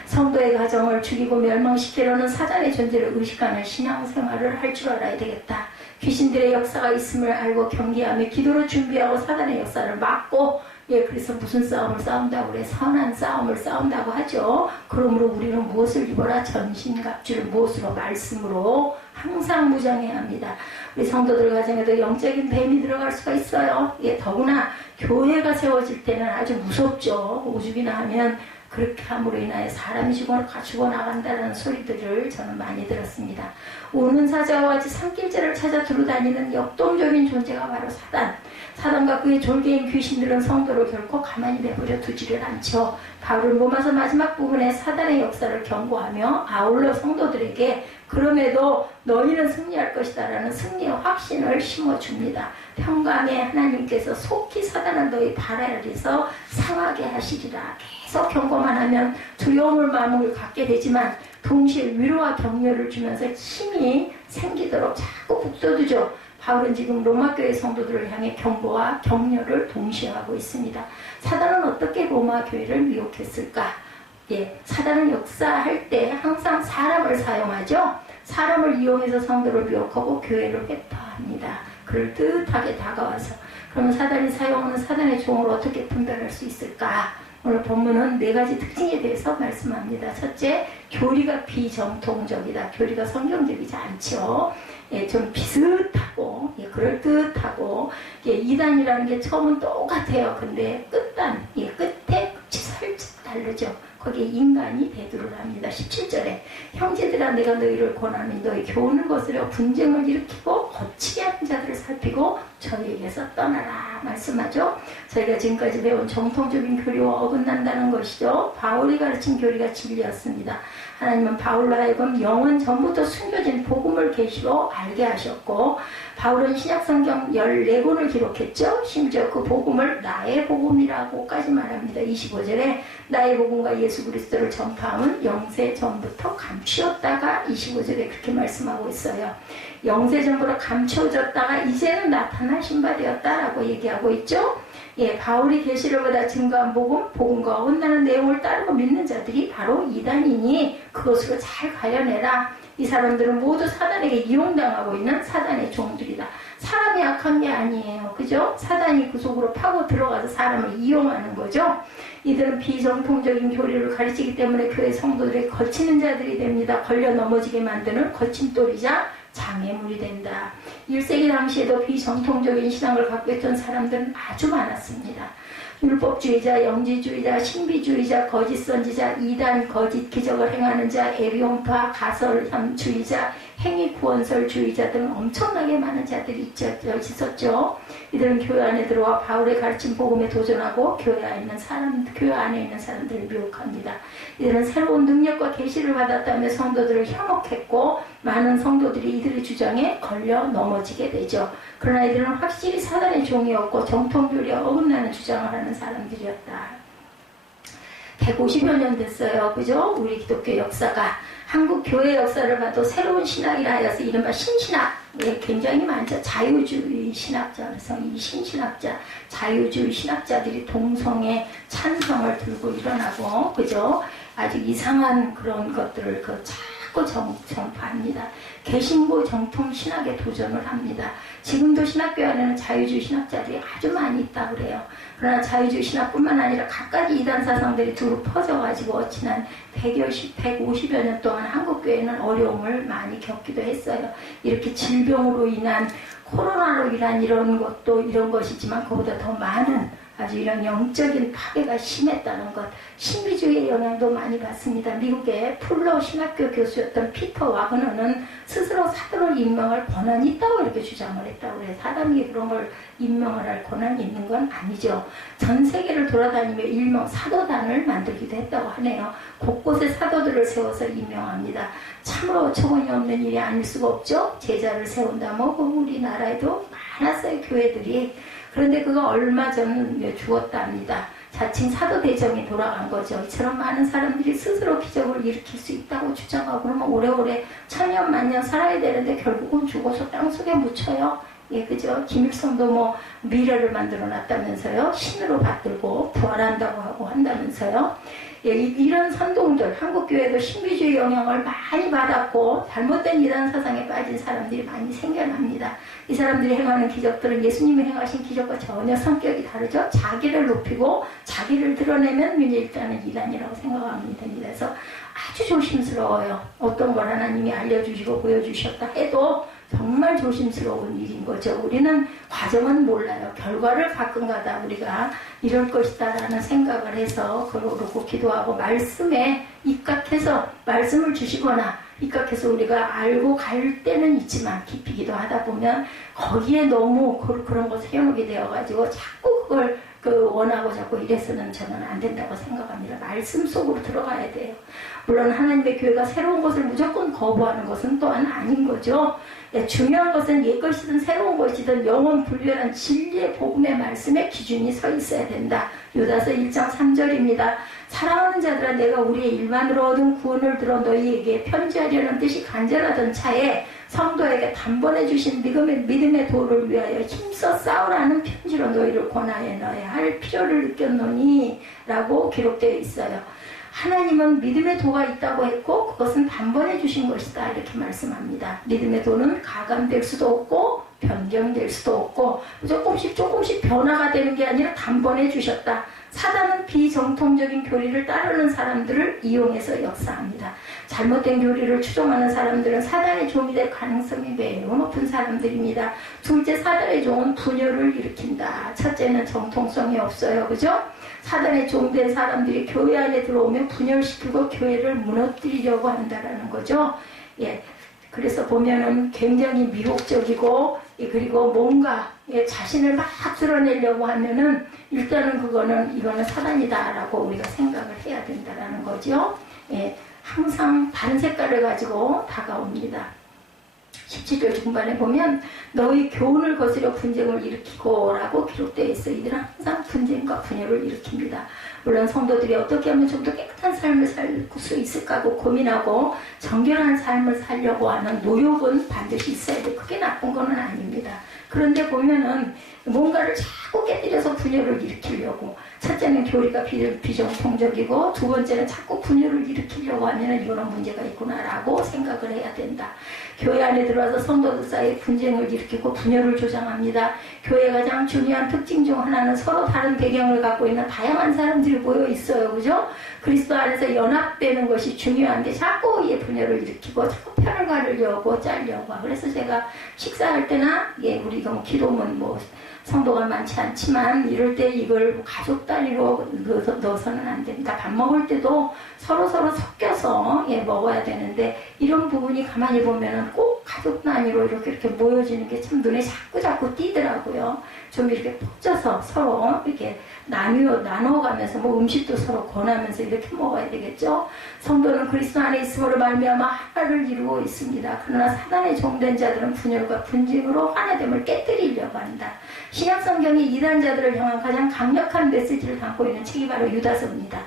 성도의 가정을 죽이고 멸망시키려는 사단의 존재를 의식하는 신앙생활을 할 줄 알아야 되겠다. 귀신들의 역사가 있음을 알고 경계하며 기도로 준비하고 사단의 역사를 막고, 그래서 무슨 싸움을 싸운다고 그래? 선한 싸움을 싸운다고 하죠. 그러므로 우리는 무엇을 입어라? 전신갑주를 무엇으로? 말씀으로 항상 무장해야 합니다. 우리 성도들 가정에도 영적인 뱀이 들어갈 수가 있어요. 더구나 교회가 세워질 때는 아주 무섭죠. 오죽이나 하면 그렇게 함으로 인하여 사람이 죽어 나간다는 소리들을 저는 많이 들었습니다. 우는 사자와 같이 산길자를 찾아 두루다니는 역동적인 존재가 바로 사단과 그의 졸개인 귀신들은 성도를 결코 가만히 내버려 두지를 않죠. 바울은 로마서 마지막 부분에 사단의 역사를 경고하며 아울러 성도들에게 그럼에도 너희는 승리할 것이다 라는 승리의 확신을 심어줍니다. 평강에 하나님께서 속히 사단을 너희 발 아래서 상하게 하시리라. 계속 경고만 하면 두려움을 마음을 갖게 되지만 동시에 위로와 격려를 주면서 힘이 생기도록 자꾸 북돋우죠. 바울은 지금 로마교회 성도들을 향해 경고와 격려를 동시에 하고 있습니다. 사단은 어떻게 로마교회를 미혹했을까? 사단은 역사할 때 항상 사람을 사용하죠. 사람을 이용해서 성도를 미혹하고 교회를 회파합니다. 그럴듯하게 다가와서. 그러면 사단이 사용하는 사단의 종을 어떻게 분별할 수 있을까? 오늘 본문은 4가지 특징에 대해서 말씀합니다. 첫째, 교리가 비정통적이다. 교리가 성경적이지 않죠. 좀 비슷하고 그럴듯하고, 이단이라는 게 처음은 똑같아요. 근데 끝에 끝이 살짝 다르죠. 거기에 인간이 대두를 합니다. 17절에 형제들아 내가 너희를 권하니 너희 교훈을 거스려 분쟁을 일으키고 거치게 하는 자들을 살피고 저희에게서 떠나라 말씀하죠. 저희가 지금까지 배운 정통적인 교리와 어긋난다는 것이죠. 바울이 가르친 교리가 진리였습니다. 하나님은 바울로 하여금 영원 전부터 숨겨진 복음을 계시로 알게 하셨고, 바울은 신약성경 14권을 기록했죠. 심지어 그 복음을 나의 복음이라고까지 말합니다. 25절에 나의 복음과 예수 그리스도를 전파함은 영세 전부터 감추었다가 25절에 그렇게 말씀하고 있어요. 영세 전부터 감춰졌다가 이제는 나타나신 바 되었다라고 얘기하고 있죠. 바울이 계시를 받아 증거한 복음과 어긋나는 내용을 따르고 믿는 자들이 바로 이단이니 그것으로 잘 가려내라. 이 사람들은 모두 사단에게 이용당하고 있는 사단의 종들이다. 사람이 악한 게 아니에요. 그죠? 사단이 그 속으로 파고 들어가서 사람을 이용하는 거죠. 이들은 비정통적인 교리를 가르치기 때문에 교회 성도들이 거치는 자들이 됩니다. 걸려 넘어지게 만드는 거침돌이자 장애물이 된다. 1세기 당시에도 비정통적인 신앙을 갖고 있던 사람들은 아주 많았습니다. 율법주의자, 영지주의자, 신비주의자, 거짓 선지자, 이단, 거짓 기적을 행하는 자, 에리온파, 가설주의자, 행위구원설주의자 등 엄청나게 많은 자들이 있었죠. 이들은 교회 안에 들어와 바울의 가르침 복음에 도전하고 교회 안에 있는 사람들을 미혹합니다. 이들은 새로운 능력과 계시를 받았다며 성도들을 현혹했고 많은 성도들이 이들의 주장에 걸려 넘어지게 되죠. 그러나 이들은 확실히 사단의 종이었고 정통교리에 어긋나는 주장을 하는 사람들이었다. 150여 년 됐어요. 그죠? 우리 기독교 역사가. 한국 교회 역사를 봐도 새로운 신학이라 하여서 이른바 신신학, 굉장히 많죠. 자유주의 신학자, 그래서 이 신신학자, 자유주의 신학자들이 동성애 찬성을 들고 일어나고, 그죠? 아주 이상한 그런 것들을 자꾸 전파합니다. 개신교 정통 신학에 도전을 합니다. 지금도 신학교 안에는 자유주의 신학자들이 아주 많이 있다고 그래요. 그러나 자유주의 신학뿐만 아니라 각가지 이단 사상들이 두루 퍼져가지고 지난 150여 년 동안 한국교회는 어려움을 많이 겪기도 했어요. 이렇게 질병으로 인한, 코로나로 인한 이런 것이지만 그보다 더 많은 아주 이런 영적인 파괴가 심했다는 것, 신비주의의 영향도 많이 받습니다. 미국의 풀러 신학교 교수였던 피터 와그너는 스스로 사도를 임명할 권한이 있다고 이렇게 주장을 했다고 해요. 사람이 그런 걸 임명을 할 권한이 있는 건 아니죠. 전 세계를 돌아다니며 일명 사도단을 만들기도 했다고 하네요. 곳곳에 사도들을 세워서 임명합니다. 참으로 어처구니 없는 일이 아닐 수가 없죠. 제자를 세운다. 우리나라에도 많았어요, 교회들이. 그런데 그거 얼마 전 죽었답니다. 자칭 사도대정이 돌아간 거죠. 이처럼 많은 사람들이 스스로 기적을 일으킬 수 있다고 주장하고 그러면 오래오래 천년 만년 살아야 되는데 결국은 죽어서 땅속에 묻혀요. 예, 그죠? 김일성도 미래를 만들어 놨다면서요. 신으로 받들고 부활한다고 하고 한다면서요. 예, 이런 선동들, 한국교회도 신비주의 영향을 많이 받았고 잘못된 이단 사상에 빠진 사람들이 많이 생겨납니다. 이 사람들이 행하는 기적들은 예수님이 행하신 기적과 전혀 성격이 다르죠. 자기를 높이고 자기를 드러내면 일단은 이단이라고 생각하면 됩니다. 그래서 아주 조심스러워요. 어떤 걸 하나님이 알려주시고 보여주셨다 해도 정말 조심스러운 일인 거죠. 우리는 과정은 몰라요. 결과를 가끔가다 우리가 이럴 것이다 라는 생각을 해서 그러고 기도하고 말씀에 입각해서 말씀을 주시거나 입각해서 우리가 알고 갈 때는 있지만 깊이 기도하다 보면 거기에 너무 그런 것을 해놓게 되어가지고 자꾸 그걸 원하고 자꾸 이래서는 저는 안 된다고 생각합니다. 말씀 속으로 들어가야 돼요. 물론 하나님의 교회가 새로운 것을 무조건 거부하는 것은 또한 아닌 거죠. 중요한 것은 옛것이든 새로운 것이든 영원 불변한 진리의 복음의 말씀에 기준이 서 있어야 된다. 유다서 1장 3절입니다. 사랑하는 자들아 내가 우리의 일만으로 얻은 구원을 들어 너희에게 편지하려는 뜻이 간절하던 차에 성도에게 단번에 주신 믿음의 도를 위하여 힘써 싸우라는 편지로 너희를 권하여 넣어야 할 필요를 느꼈노니 라고 기록되어 있어요. 하나님은 믿음의 도가 있다고 했고 그것은 단번에 주신 것이다 이렇게 말씀합니다. 믿음의 도는 가감될 수도 없고 변경될 수도 없고 조금씩 변화가 되는 게 아니라 단번에 주셨다. 사단은 비정통적인 교리를 따르는 사람들을 이용해서 역사합니다. 잘못된 교리를 추종하는 사람들은 사단의 종이 될 가능성이 매우 높은 사람들입니다. 둘째, 사단의 종은 분열을 일으킨다. 첫째는 정통성이 없어요. 그죠? 사단의 종된 사람들이 교회 안에 들어오면 분열시키고 교회를 무너뜨리려고 한다라는 거죠. 예. 그래서 보면은 굉장히 미혹적이고, 그리고 뭔가 자신을 막 드러내려고 하면은 일단은 이거는 사단이다라고 우리가 생각을 해야 된다라는 거죠. 예. 항상 다른 색깔을 가지고 다가옵니다. 17절 중반에 보면 너희 교훈을 거스려 분쟁을 일으키고 라고 기록되어 있어. 이들은 항상 분쟁과 분열을 일으킵니다. 물론 성도들이 어떻게 하면 좀 더 깨끗한 삶을 살 수 있을까 하고 고민하고 정결한 삶을 살려고 하는 노력은 반드시 있어야 돼. 그게 나쁜 건 아닙니다. 그런데 보면은 뭔가를 자꾸 깨뜨려서 분열을 일으키려고, 첫째는 교리가 비정통적이고, 두 번째는 자꾸 분열을 일으키려고 하면 이거는 문제가 있구나라고 생각을 해야 된다. 교회 안에 들어와서 성도들 사이에 분쟁을 일으키고 분열을 조장합니다. 교회의 가장 중요한 특징 중 하나는 서로 다른 배경을 갖고 있는 다양한 사람들이 모여 있어요. 그죠? 그리스도 안에서 연합되는 것이 중요한데 자꾸 이 분열을 일으키고 자꾸 편을 가르려고 짜려고. 그래서 제가 식사할 때나 우리 기도문 성도가 많지 않지만 이럴 때 이걸 가족 단위로 넣어서는 안 됩니다. 밥 먹을 때도 서로 섞여서 먹어야 되는데, 이런 부분이 가만히 보면은 꼭 가족 단위로 이렇게 모여지는 게 참 눈에 자꾸 띄더라고요. 좀 이렇게 퍼져서 서로 이렇게 나눠가면서 음식도 서로 권하면서 이렇게 먹어야 되겠죠. 성도는 그리스도 안에 있음으로 말미암아 하나를 이루고 있습니다. 그러나 사단의 종된 자들은 분열과 분쟁으로 하나됨을 깨뜨리려고 한다. 신약성경이 이단자들을 향한 가장 강력한 메시지를 담고 있는 책이 바로 유다서입니다.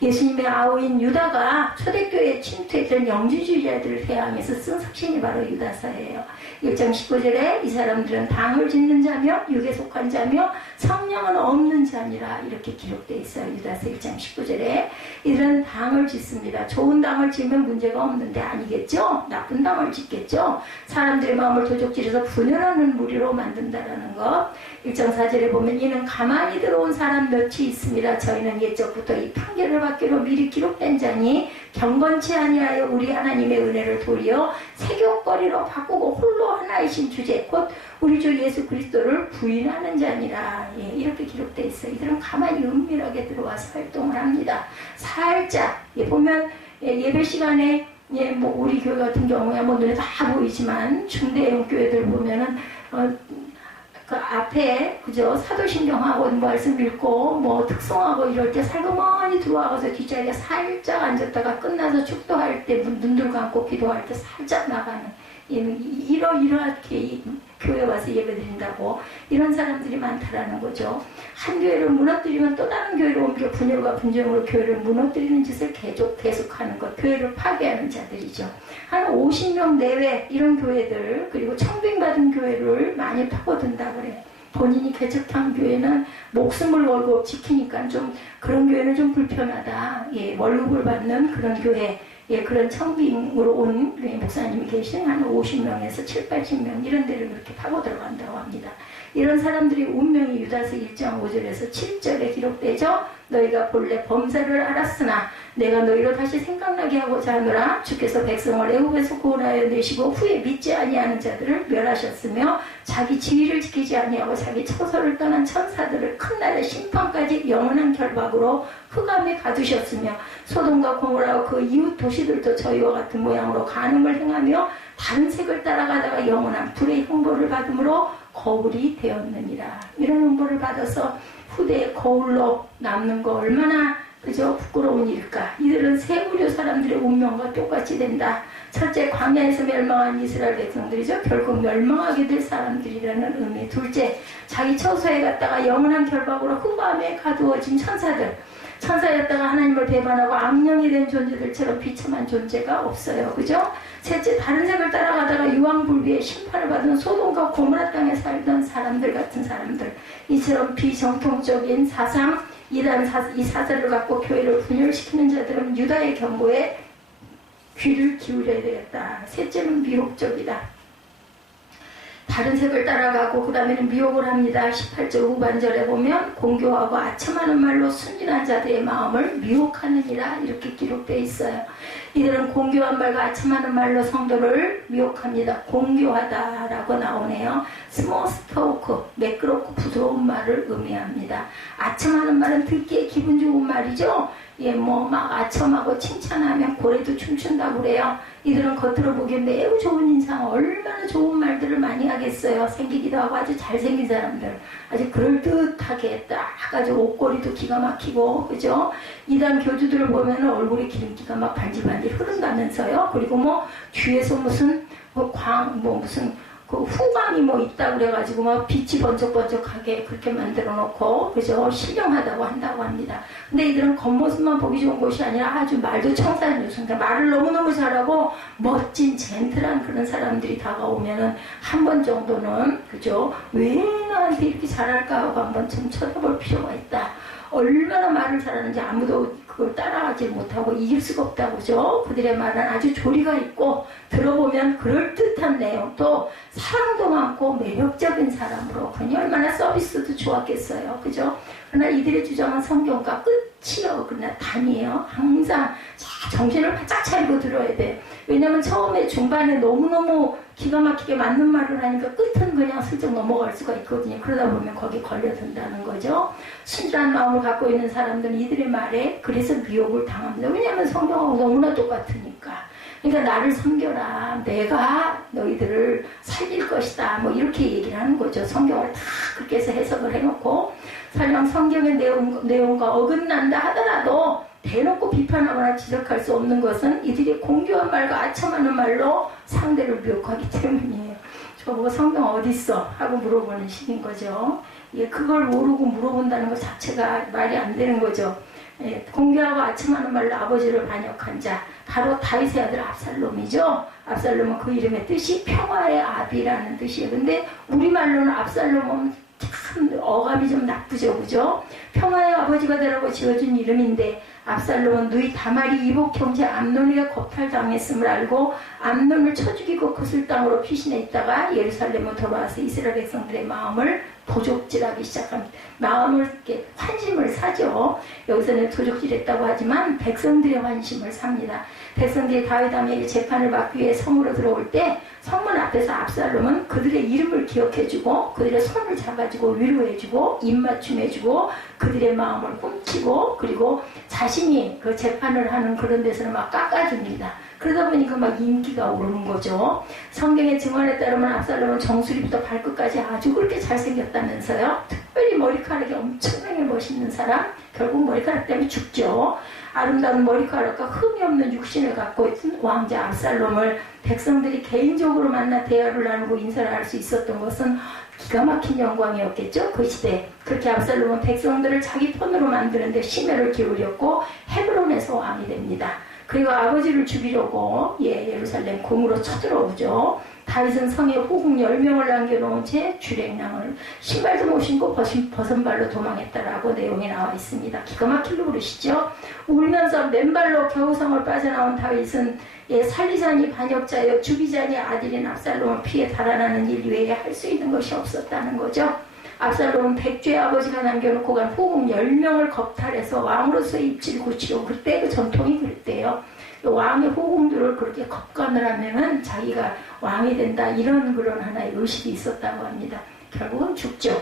예수님의 아우인 유다가 초대교회에 침투했던 영지주의자들을 대항해서 쓴 서신이 바로 유다서예요. 1장 19절에 이 사람들은 당을 짓는 자며 육에 속한 자며 성령은 없는 자니라 이렇게 기록되어 있어요. 유다서 1장 19절에 이들은 당을 짓습니다. 좋은 당을 짓면 문제가 없는데 아니겠죠? 나쁜 당을 짓겠죠? 사람들의 마음을 도적질해서 분열하는 무리로 만든다라는 것. 1장 4절에 보면 이는 가만히 들어온 사람 몇이 있습니다. 저희는 옛적부터 이 판결을 받기로 미리 기록된 자니 경건치 아니하여 우리 하나님의 은혜를 도리어 세교거리로 바꾸고 홀로 하나이신 주제 곧 우리 주 예수 그리스도를 부인하는 자니라. 이렇게 기록되어 있어요. 이들은 가만히 은밀하게 들어와서 활동을 합니다. 살짝 보면 예배 시간에 우리 교회 같은 경우에 눈에 다 보이지만 중대형 교회들 보면은 그 앞에 그죠 사도신경하고 말씀 읽고 특송하고 이럴 때 살그머니 들어와서 뒷자리에 살짝 앉았다가 끝나서 축도할 때 눈들 감고 기도할 때 살짝 나가는 이렇게 교회 와서 예배드린다고 이런 사람들이 많다라는 거죠. 한 교회를 무너뜨리면 또 다른 교회로 옮겨 분열과 분쟁으로 교회를 무너뜨리는 짓을 계속하는 것, 교회를 파괴하는 자들이죠. 한 50명 내외 이런 교회들, 그리고 청빙받은 교회를 많이 파고든다 그래요. 본인이 개척한 교회는 목숨을 걸고 지키니까 좀 그런 교회는 좀 불편하다. 월급을 받는 그런 교회, 그런 청빙으로 온 목사님이 계신 한 50명에서 7, 80명 이런 데를 그렇게 파고 들어간다고 합니다. 이런 사람들이 운명이 유다서 1장 5절에서 7절에 기록되죠. 너희가 본래 범사를 알았으나 내가 너희로 다시 생각나게 하고자 하노라. 주께서 백성을 애굽에서 구원하여 내시고 후에 믿지 아니하는 자들을 멸하셨으며 자기 지위를 지키지 아니하고 자기 처소를 떠난 천사들을 큰 날의 심판까지 영원한 결박으로 흑암에 가두셨으며 소돔과 고모라와 그 이웃 도시들도 저희와 같은 모양으로 간음을 행하며 다른 색을 따라가다가 영원한 불의 형벌을 받음으로 거울이 되었느니라. 이런 형벌을 받아서 후대에 거울로 남는 거 얼마나 그저 부끄러운 일일까. 이들은 세 부류 사람들의 운명과 똑같이 된다. 첫째, 광야에서 멸망한 이스라엘 백성들이죠. 결국 멸망하게 될 사람들이라는 의미. 둘째, 자기 처소에 갔다가 영원한 결박으로 흑암에 가두어진 천사들. 천사였다가 하나님을 배반하고 악령이 된 존재들처럼 비참한 존재가 없어요. 그죠? 셋째, 다른 색을 따라가다가 유황불비의 심판을 받은 소돔과 고모라 땅에 살던 사람들 같은 사람들. 이처럼 비정통적인 사상, 이 사설을 갖고 교회를 분열시키는 자들은 유다의 경고에 귀를 기울여야 되겠다. 셋째는 미혹적이다. 다른 색을 따라가고 그 다음에는 미혹을 합니다. 18절 후반절에 보면 공교하고 아첨하는 말로 순진한 자들의 마음을 미혹하느니라 이렇게 기록되어 있어요. 이들은 공교한 말과 아첨하는 말로 성도를 미혹합니다. 공교하다라고 나오네요. 스모스 토크, 매끄럽고 부드러운 말을 의미합니다. 아첨하는 말은 듣기에 기분 좋은 말이죠. 막 아첨하고 칭찬하면 고래도 춤춘다고 그래요. 이들은 겉으로 보기엔 매우 좋은 인상, 얼마나 좋은 말들을 많이 하겠어요. 생기기도 하고 아주 잘생긴 사람들, 아주 그럴듯하게 딱 아주 옷걸이도 기가 막히고, 그죠? 이단 교주들을 보면 얼굴에 기름기가 막 반질반질 흐른다면서요. 그리고 뒤에서 무슨 후광이 있다 그래가지고 빛이 번쩍번쩍하게 그렇게 만들어 놓고, 그죠? 신령하다고 한다고 합니다. 근데 이들은 겉모습만 보기 좋은 것이 아니라 아주 말도 청산해요. 그러니까 말을 너무너무 잘하고 멋진 젠틀한 그런 사람들이 다가오면은 한 번 정도는, 그죠? 왜 나한테 이렇게 잘할까 하고 한번 좀 쳐다볼 필요가 있다. 얼마나 말을 잘하는지 아무도 그걸 따라가지 못하고 이길 수가 없다고 그죠? 그들의 말은 아주 조리가 있고 들어보면 그럴듯한 내용, 또 사랑도 많고 매력적인 사람으로 그니 얼마나 서비스도 좋았겠어요. 그죠? 그러나 이들의 주장은 성경과 끝이요. 그러나 단이에요. 항상 정신을 바짝 차리고 들어야 돼. 왜냐면 처음에 중반에 너무너무 기가 막히게 맞는 말을 하니까 끝은 그냥 슬쩍 넘어갈 수가 있거든요. 그러다 보면 거기 걸려든다는 거죠. 순진한 마음을 갖고 있는 사람들은 이들의 말에 그래서 미혹을 당합니다. 왜냐하면 성경하고 너무나 똑같으니까. 그러니까 나를 섬겨라. 내가 너희들을 살릴 것이다. 뭐 이렇게 얘기를 하는 거죠. 성경을 다 그렇게 해서 해석을 해놓고 설령 성경의 내용과 어긋난다 하더라도 대놓고 비판하거나 지적할 수 없는 것은 이들이 공교한 말과 아첨하는 말로 상대를 미혹하기 때문이에요. 저보고 성경 어딨어? 하고 물어보는 식인 거죠. 예, 그걸 모르고 물어본다는 것 자체가 말이 안 되는 거죠. 예, 공개하고 아첨하는 말로 아버지를 반역한 자, 바로 다윗의 아들 압살롬이죠. 압살롬은 그 이름의 뜻이 평화의 압이라는 뜻이에요. 근데 우리말로는 압살롬은 참 어감이 좀 나쁘죠, 그죠? 평화의 아버지가 되라고 지어준 이름인데 압살롬은 누이 다말이 이복 형제 암논에게 겁탈당했음을 알고 암논을 쳐 죽이고 그술 땅으로 피신해 있다가 예루살렘으로 돌아와서 이스라엘 백성들의 마음을 도적질하기 시작합니다. 마음을 이렇게 환심을 사죠. 여기서는 도적질했다고 하지만 백성들의 환심을 삽니다. 백성들이 다윗 왕에게 재판을 받기 위해 성으로 들어올 때 성문 앞에서 압살롬은 그들의 이름을 기억해주고 그들의 손을 잡아주고 위로해주고 입맞춤해주고 그들의 마음을 훔치고 그리고 자신이 그 재판을 하는 그런 데서는 막 깎아줍니다. 그러다 보니까 막 인기가 오르는 거죠. 성경의 증언에 따르면 압살롬은 정수리부터 발끝까지 아주 그렇게 잘생겼다면서요. 특별히 머리카락이 엄청나게 멋있는 사람, 결국 머리카락 때문에 죽죠. 아름다운 머리카락과 흠이 없는 육신을 갖고 있던 왕자 압살롬을 백성들이 개인적으로 만나 대화를 나누고 인사를 할 수 있었던 것은 기가 막힌 영광이었겠죠. 그 시대. 그렇게 압살롬은 백성들을 자기 편으로 만드는데 심혈을 기울였고 헤브론에서 왕이 됩니다. 그리고 아버지를 죽이려고 예루살렘 궁으로 쳐들어오죠. 다윗은 성에 호국 10명을 남겨놓은 채 주랭랑을 신발도 못 신고 벗은 발로 도망했다라고 내용이 나와 있습니다. 기가 막힐 노릇이죠. 울면서 맨발로 겨우 성을 빠져나온 다윗은 살리자니 반역자여 죽이자니 아들인 압살롬을 피해 달아나는 일 외에 할 수 있는 것이 없었다는 거죠. 압살롬은 백주의 아버지가 남겨놓고 간 호국 10명을 겁탈해서 왕으로서의 입지를 굳히고 그때 그 전통이 그랬대요. 왕의 호국들을 그렇게 겁간을 하면은 자기가 왕이 된다 이런 그런 하나의 의식이 있었다고 합니다. 결국은 죽죠.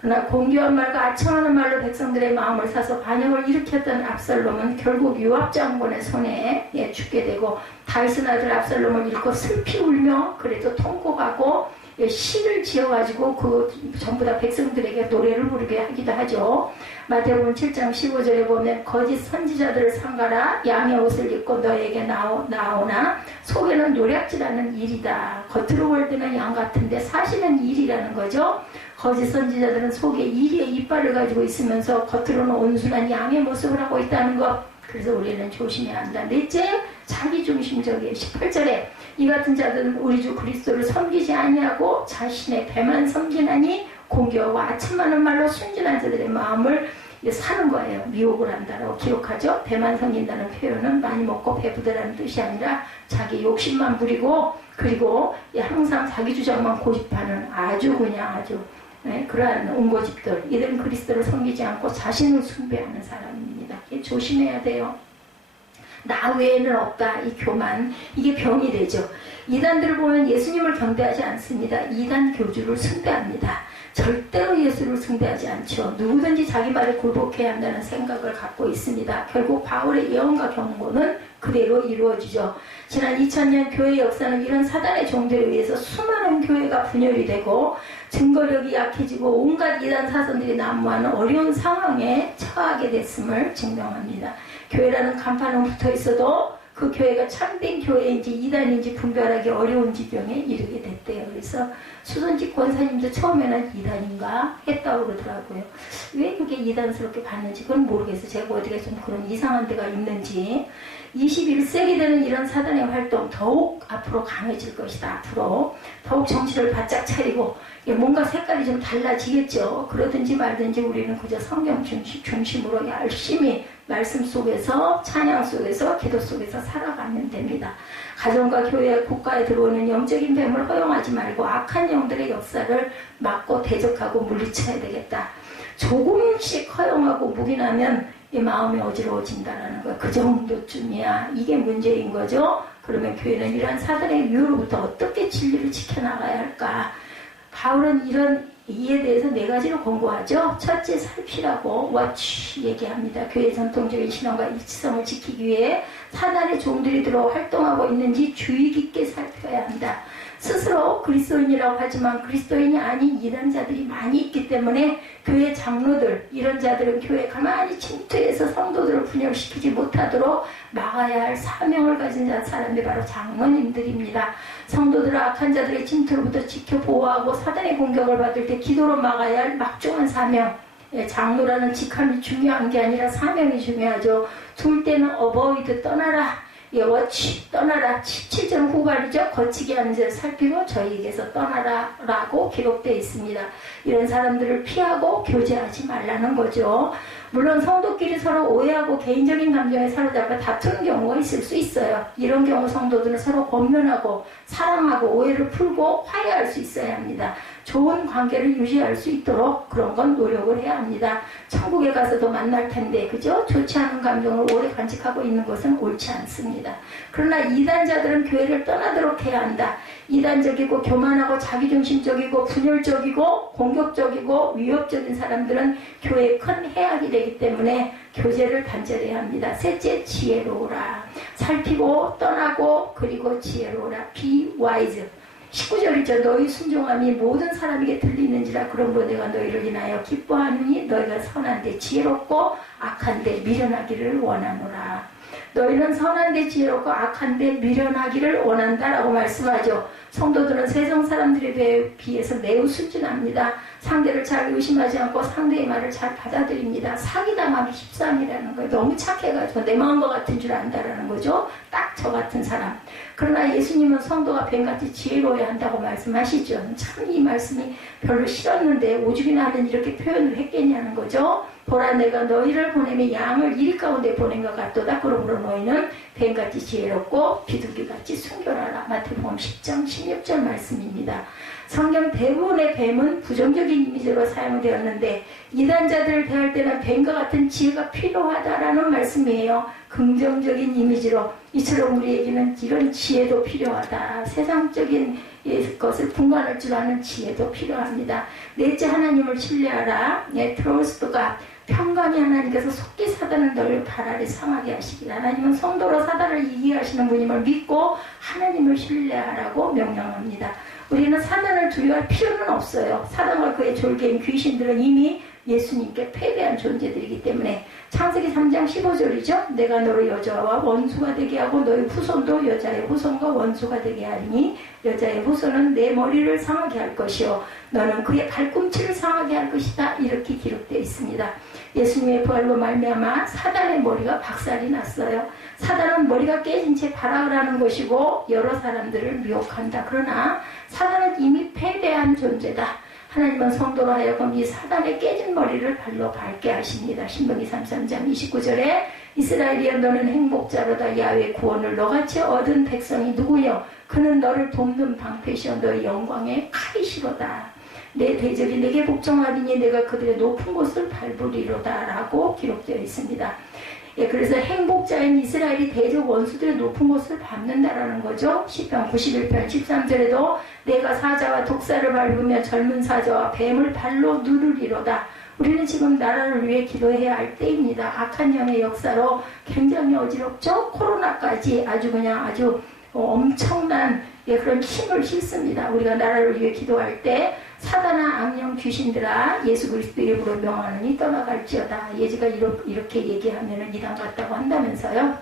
그러나 공교한 말과 아첨하는 말로 백성들의 마음을 사서 반역을 일으켰던 압살롬은 결국 요압 장군의 손에 죽게 되고 다윗은 아들 압살롬을 잃고 슬피 울며 그래도 통곡하고 시를 지어가지고 그 전부 다 백성들에게 노래를 부르게 하기도 하죠. 마태복음 7장 15절에 보면 거짓 선지자들을 삼가라 양의 옷을 입고 너에게 나오나 속에는 노략질하는 일이다. 겉으로 볼 때는 양 같은데 사실은 일이라는 거죠. 거짓 선지자들은 속에 일의 이빨을 가지고 있으면서 겉으로는 온순한 양의 모습을 하고 있다는 것. 그래서 우리는 조심해야 한다. 넷째, 자기중심적이에요. 18절에 이 같은 자들은 우리 주 그리스도를 섬기지 아니하고 자신의 배만 섬기나니 공교하고 아첨하는 말로 순진한 자들의 마음을 사는 거예요. 미혹을 한다라고 기록하죠. 배만 섬긴다는 표현은 많이 먹고 배부다라는 뜻이 아니라 자기 욕심만 부리고 그리고 항상 자기 주장만 고집하는 아주 그러한 온고집들. 이들은 그리스도를 섬기지 않고 자신을 숭배하는 사람입니다. 조심해야 돼요. 나 외에는 없다. 이 교만. 이게 병이 되죠. 이단들을 보면 예수님을 경배하지 않습니다. 이단 교주를 숭배합니다. 절대로 예수를 숭배하지 않죠. 누구든지 자기 말에 굴복해야 한다는 생각을 갖고 있습니다. 결국 바울의 예언과 경고는 그대로 이루어지죠. 지난 2000년 교회 역사는 이런 사단의 종들에 의해서 수많은 교회가 분열이 되고 증거력이 약해지고 온갖 이단 사선들이 난무하는 어려운 상황에 처하게 됐음을 증명합니다. 교회라는 간판은 붙어 있어도 그 교회가 참된 교회인지 이단인지 분별하기 어려운 지경에 이르게 됐대요. 그래서 수선직 권사님도 처음에는 이단인가 했다고 그러더라고요. 왜 그게 이단스럽게 봤는지 그건 모르겠어요. 제가 어디가 좀 그런 이상한 데가 있는지. 21세기 되는 이런 사단의 활동 더욱 앞으로 강해질 것이다. 앞으로 더욱 정신을 바짝 차리고 뭔가 색깔이 좀 달라지겠죠. 그러든지 말든지 우리는 그저 성경 중심으로 열심히 말씀 속에서, 찬양 속에서, 기도 속에서 살아가면 됩니다. 가정과 교회, 국가에 들어오는 영적인 뱀을 허용하지 말고 악한 영들의 역사를 막고 대적하고 물리쳐야 되겠다. 조금씩 허용하고 묵인하면 이 마음이 어지러워진다라는 거야. 그 정도쯤이야. 이게 문제인 거죠. 그러면 교회는 이러한 사단의 유혹으로부터 어떻게 진리를 지켜나가야 할까? 바울은 이에 대해서 4가지로 권고하죠. 첫째, 살피라고 watch 얘기합니다. 교회 전통적인 신앙과 일치성을 지키기 위해 사단의 종들이 들어 활동하고 있는지 주의 깊게 살펴야 한다. 스스로 그리스도인이라고 하지만 그리스도인이 아닌 이단자들이 많이 있기 때문에 교회 장로들, 이런 자들은 교회에 가만히 침투해서 성도들을 분열시키지 못하도록 막아야 할 사명을 가진 사람들이 바로 장로님들입니다. 성도들을 악한 자들의 침투로부터 지켜 보호하고 사단의 공격을 받을 때 기도로 막아야 할 막중한 사명. 장로라는 직함이 중요한 게 아니라 사명이 중요하죠. 둘 때는 avoid, 떠나라. watch, 떠나라. 17절 후반이죠. 거치게 하는 자를 살피고 저희에게서 떠나라 라고 기록되어 있습니다. 이런 사람들을 피하고 교제하지 말라는 거죠. 물론 성도끼리 서로 오해하고 개인적인 감정에 사로잡아 다투는 경우가 있을 수 있어요. 이런 경우 성도들은 서로 권면하고 사랑하고 오해를 풀고 화해할 수 있어야 합니다. 좋은 관계를 유지할 수 있도록 그런 건 노력을 해야 합니다. 천국에 가서도 만날 텐데, 그죠? 좋지 않은 감정을 오래 간직하고 있는 것은 옳지 않습니다. 그러나 이단자들은 교회를 떠나도록 해야 한다. 이단적이고 교만하고 자기중심적이고 분열적이고 공격적이고 위협적인 사람들은 교회에 큰 해악이 되기 때문에 교제를 단절해야 합니다. 셋째, 지혜로우라. 살피고 떠나고 그리고 지혜로우라. Be wise. 19절이죠. 너희 순종함이 모든 사람에게 들리는지라. 그러므로 내가 너희를 인하여 기뻐하느니 너희가 선한데 지혜롭고 악한데 미련하기를 원하노라. 너희는 선한데 지혜롭고 악한데 미련하기를 원한다라고 말씀하죠. 성도들은 세상 사람들에 비해서 매우 순진합니다. 상대를 잘 의심하지 않고 상대의 말을 잘 받아들입니다. 사기당하기 십상이라는 거예요. 너무 착해가지고 내 마음과 같은 줄 안다라는 거죠. 딱 저 같은 사람. 그러나 예수님은 성도가 뱀같이 지혜로워야 한다고 말씀하시죠. 참 이 말씀이 별로 싫었는데 오죽이나 하면 이렇게 표현을 했겠냐는 거죠. 보라, 내가 너희를 보내면 양을 이리 가운데 보낸 것 같도다. 그러므로 너희는 뱀같이 지혜롭고 비둘기같이 순결하라. 마태복음 10장 16절 말씀입니다. 성경 대부분의 뱀은 부정적인 이미지로 사용되었는데 이단자들을 대할 때는 뱀과 같은 지혜가 필요하다라는 말씀이에요. 긍정적인 이미지로 이처럼 우리에게는 이런 지혜도 필요하다. 세상적인 것을 분간할 줄 아는 지혜도 필요합니다. 넷째, 하나님을 신뢰하라. 트러스트가 평강이 하나님께서 속기 사단을 너를 발 아래 상하게 하시기를. 하나님은 성도로 사단을 이기게 하시는 분임을 믿고 하나님을 신뢰하라고 명령합니다. 우리는 사단을 두려워할 필요는 없어요. 사단과 그의 졸개인 귀신들은 이미 예수님께 패배한 존재들이기 때문에 창세기 3장 15절이죠. 내가 너를 여자와 원수가 되게 하고 너의 후손도 여자의 후손과 원수가 되게 하리니 여자의 후손은 내 머리를 상하게 할 것이요 너는 그의 발꿈치를 상하게 할 것이다. 이렇게 기록되어 있습니다. 예수님의 부활로 말미암아 사단의 머리가 박살이 났어요. 사단은 머리가 깨진 채 발악을 하는 것이고 여러 사람들을 미혹한다. 그러나 사단은 이미 패배한 존재다. 하나님은 성도로 하여금 이 사단의 깨진 머리를 발로 밟게 하십니다. 신명기 33장 29절에 이스라엘이여 너는 행복자로다. 야훼 구원을 너같이 얻은 백성이 누구여? 그는 너를 돕는 방패시여 너의 영광의 칼이시로다. 내 대적이 내게 복종하리니 내가 그들의 높은 곳을 밟으리로다 라고 기록되어 있습니다. 그래서 행복자인 이스라엘이 대적 원수들의 높은 곳을 밟는다라는 거죠. 시편 91편 13절에도 내가 사자와 독사를 밟으며 젊은 사자와 뱀을 발로 누르리로다. 우리는 지금 나라를 위해 기도해야 할 때입니다. 악한 영의 역사로 굉장히 어지럽죠. 코로나까지 아주 엄청난 그런 힘을 싣습니다. 우리가 나라를 위해 기도할 때 사단아 악령 귀신들아 예수 그리스도 이름으로 명하느니 떠나갈지어다. 예지가 이렇게 얘기하면 이단 같다고 한다면서요.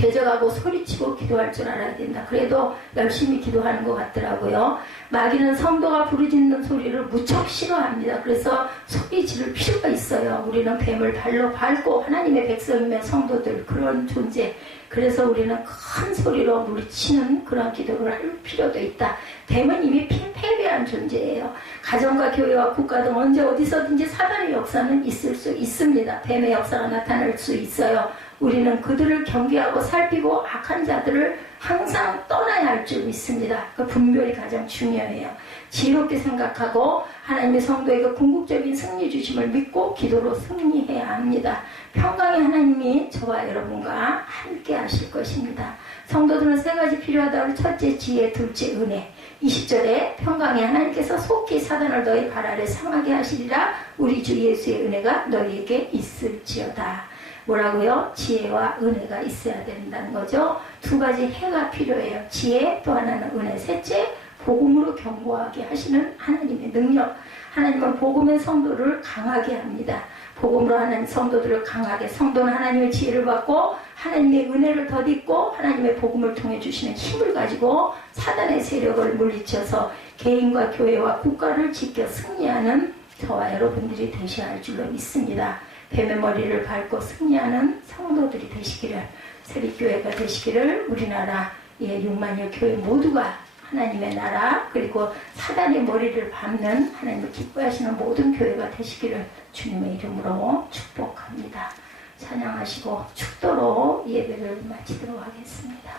대적하고 소리치고 기도할 줄 알아야 된다. 그래도 열심히 기도하는 것 같더라고요. 마귀는 성도가 부르짖는 소리를 무척 싫어합니다. 그래서 소리 지를 필요가 있어요. 우리는 뱀을 발로 밟고 하나님의 백성이며 성도들 그런 존재. 그래서 우리는 큰 소리로 물리치는 그런 기도를 할 필요도 있다. 뱀은 이미 패배한 존재예요. 가정과 교회와 국가 등 언제 어디서든지 사단의 역사는 있을 수 있습니다. 뱀의 역사가 나타날 수 있어요. 우리는 그들을 경계하고 살피고 악한 자들을 항상 떠나야 할 줄 믿습니다. 그 분별이 가장 중요해요. 지혜롭게 생각하고 하나님의 성도에게 궁극적인 승리 주심을 믿고 기도로 승리해야 합니다. 평강의 하나님이 저와 여러분과 함께 하실 것입니다. 성도들은 세 가지 필요하다고 첫째 지혜, 둘째 은혜. 20절에 평강의 하나님께서 속히 사단을 너희 발 아래 상하게 하시리라. 우리 주 예수의 은혜가 너희에게 있을지어다. 뭐라고요? 지혜와 은혜가 있어야 된다는 거죠. 두 가지 해가 필요해요. 지혜, 또 하나는 은혜. 셋째, 복음으로 견고하게 하시는 하나님의 능력. 하나님은 복음의 성도를 강하게 합니다. 복음으로 하는 성도들을 강하게, 성도는 하나님의 지혜를 받고 하나님의 은혜를 덧입고 하나님의 복음을 통해 주시는 힘을 가지고 사단의 세력을 물리쳐서 개인과 교회와 국가를 지켜 승리하는 저와 여러분들이 되셔야 할 줄로 믿습니다. 뱀의 머리를 밟고 승리하는 성도들이 되시기를, 세리교회가 되시기를, 우리나라 6만여 교회 모두가 하나님의 나라, 그리고 사단의 머리를 밟는 하나님을 기뻐하시는 모든 교회가 되시기를 주님의 이름으로 축복합니다. 찬양하시고 축도로 예배를 마치도록 하겠습니다.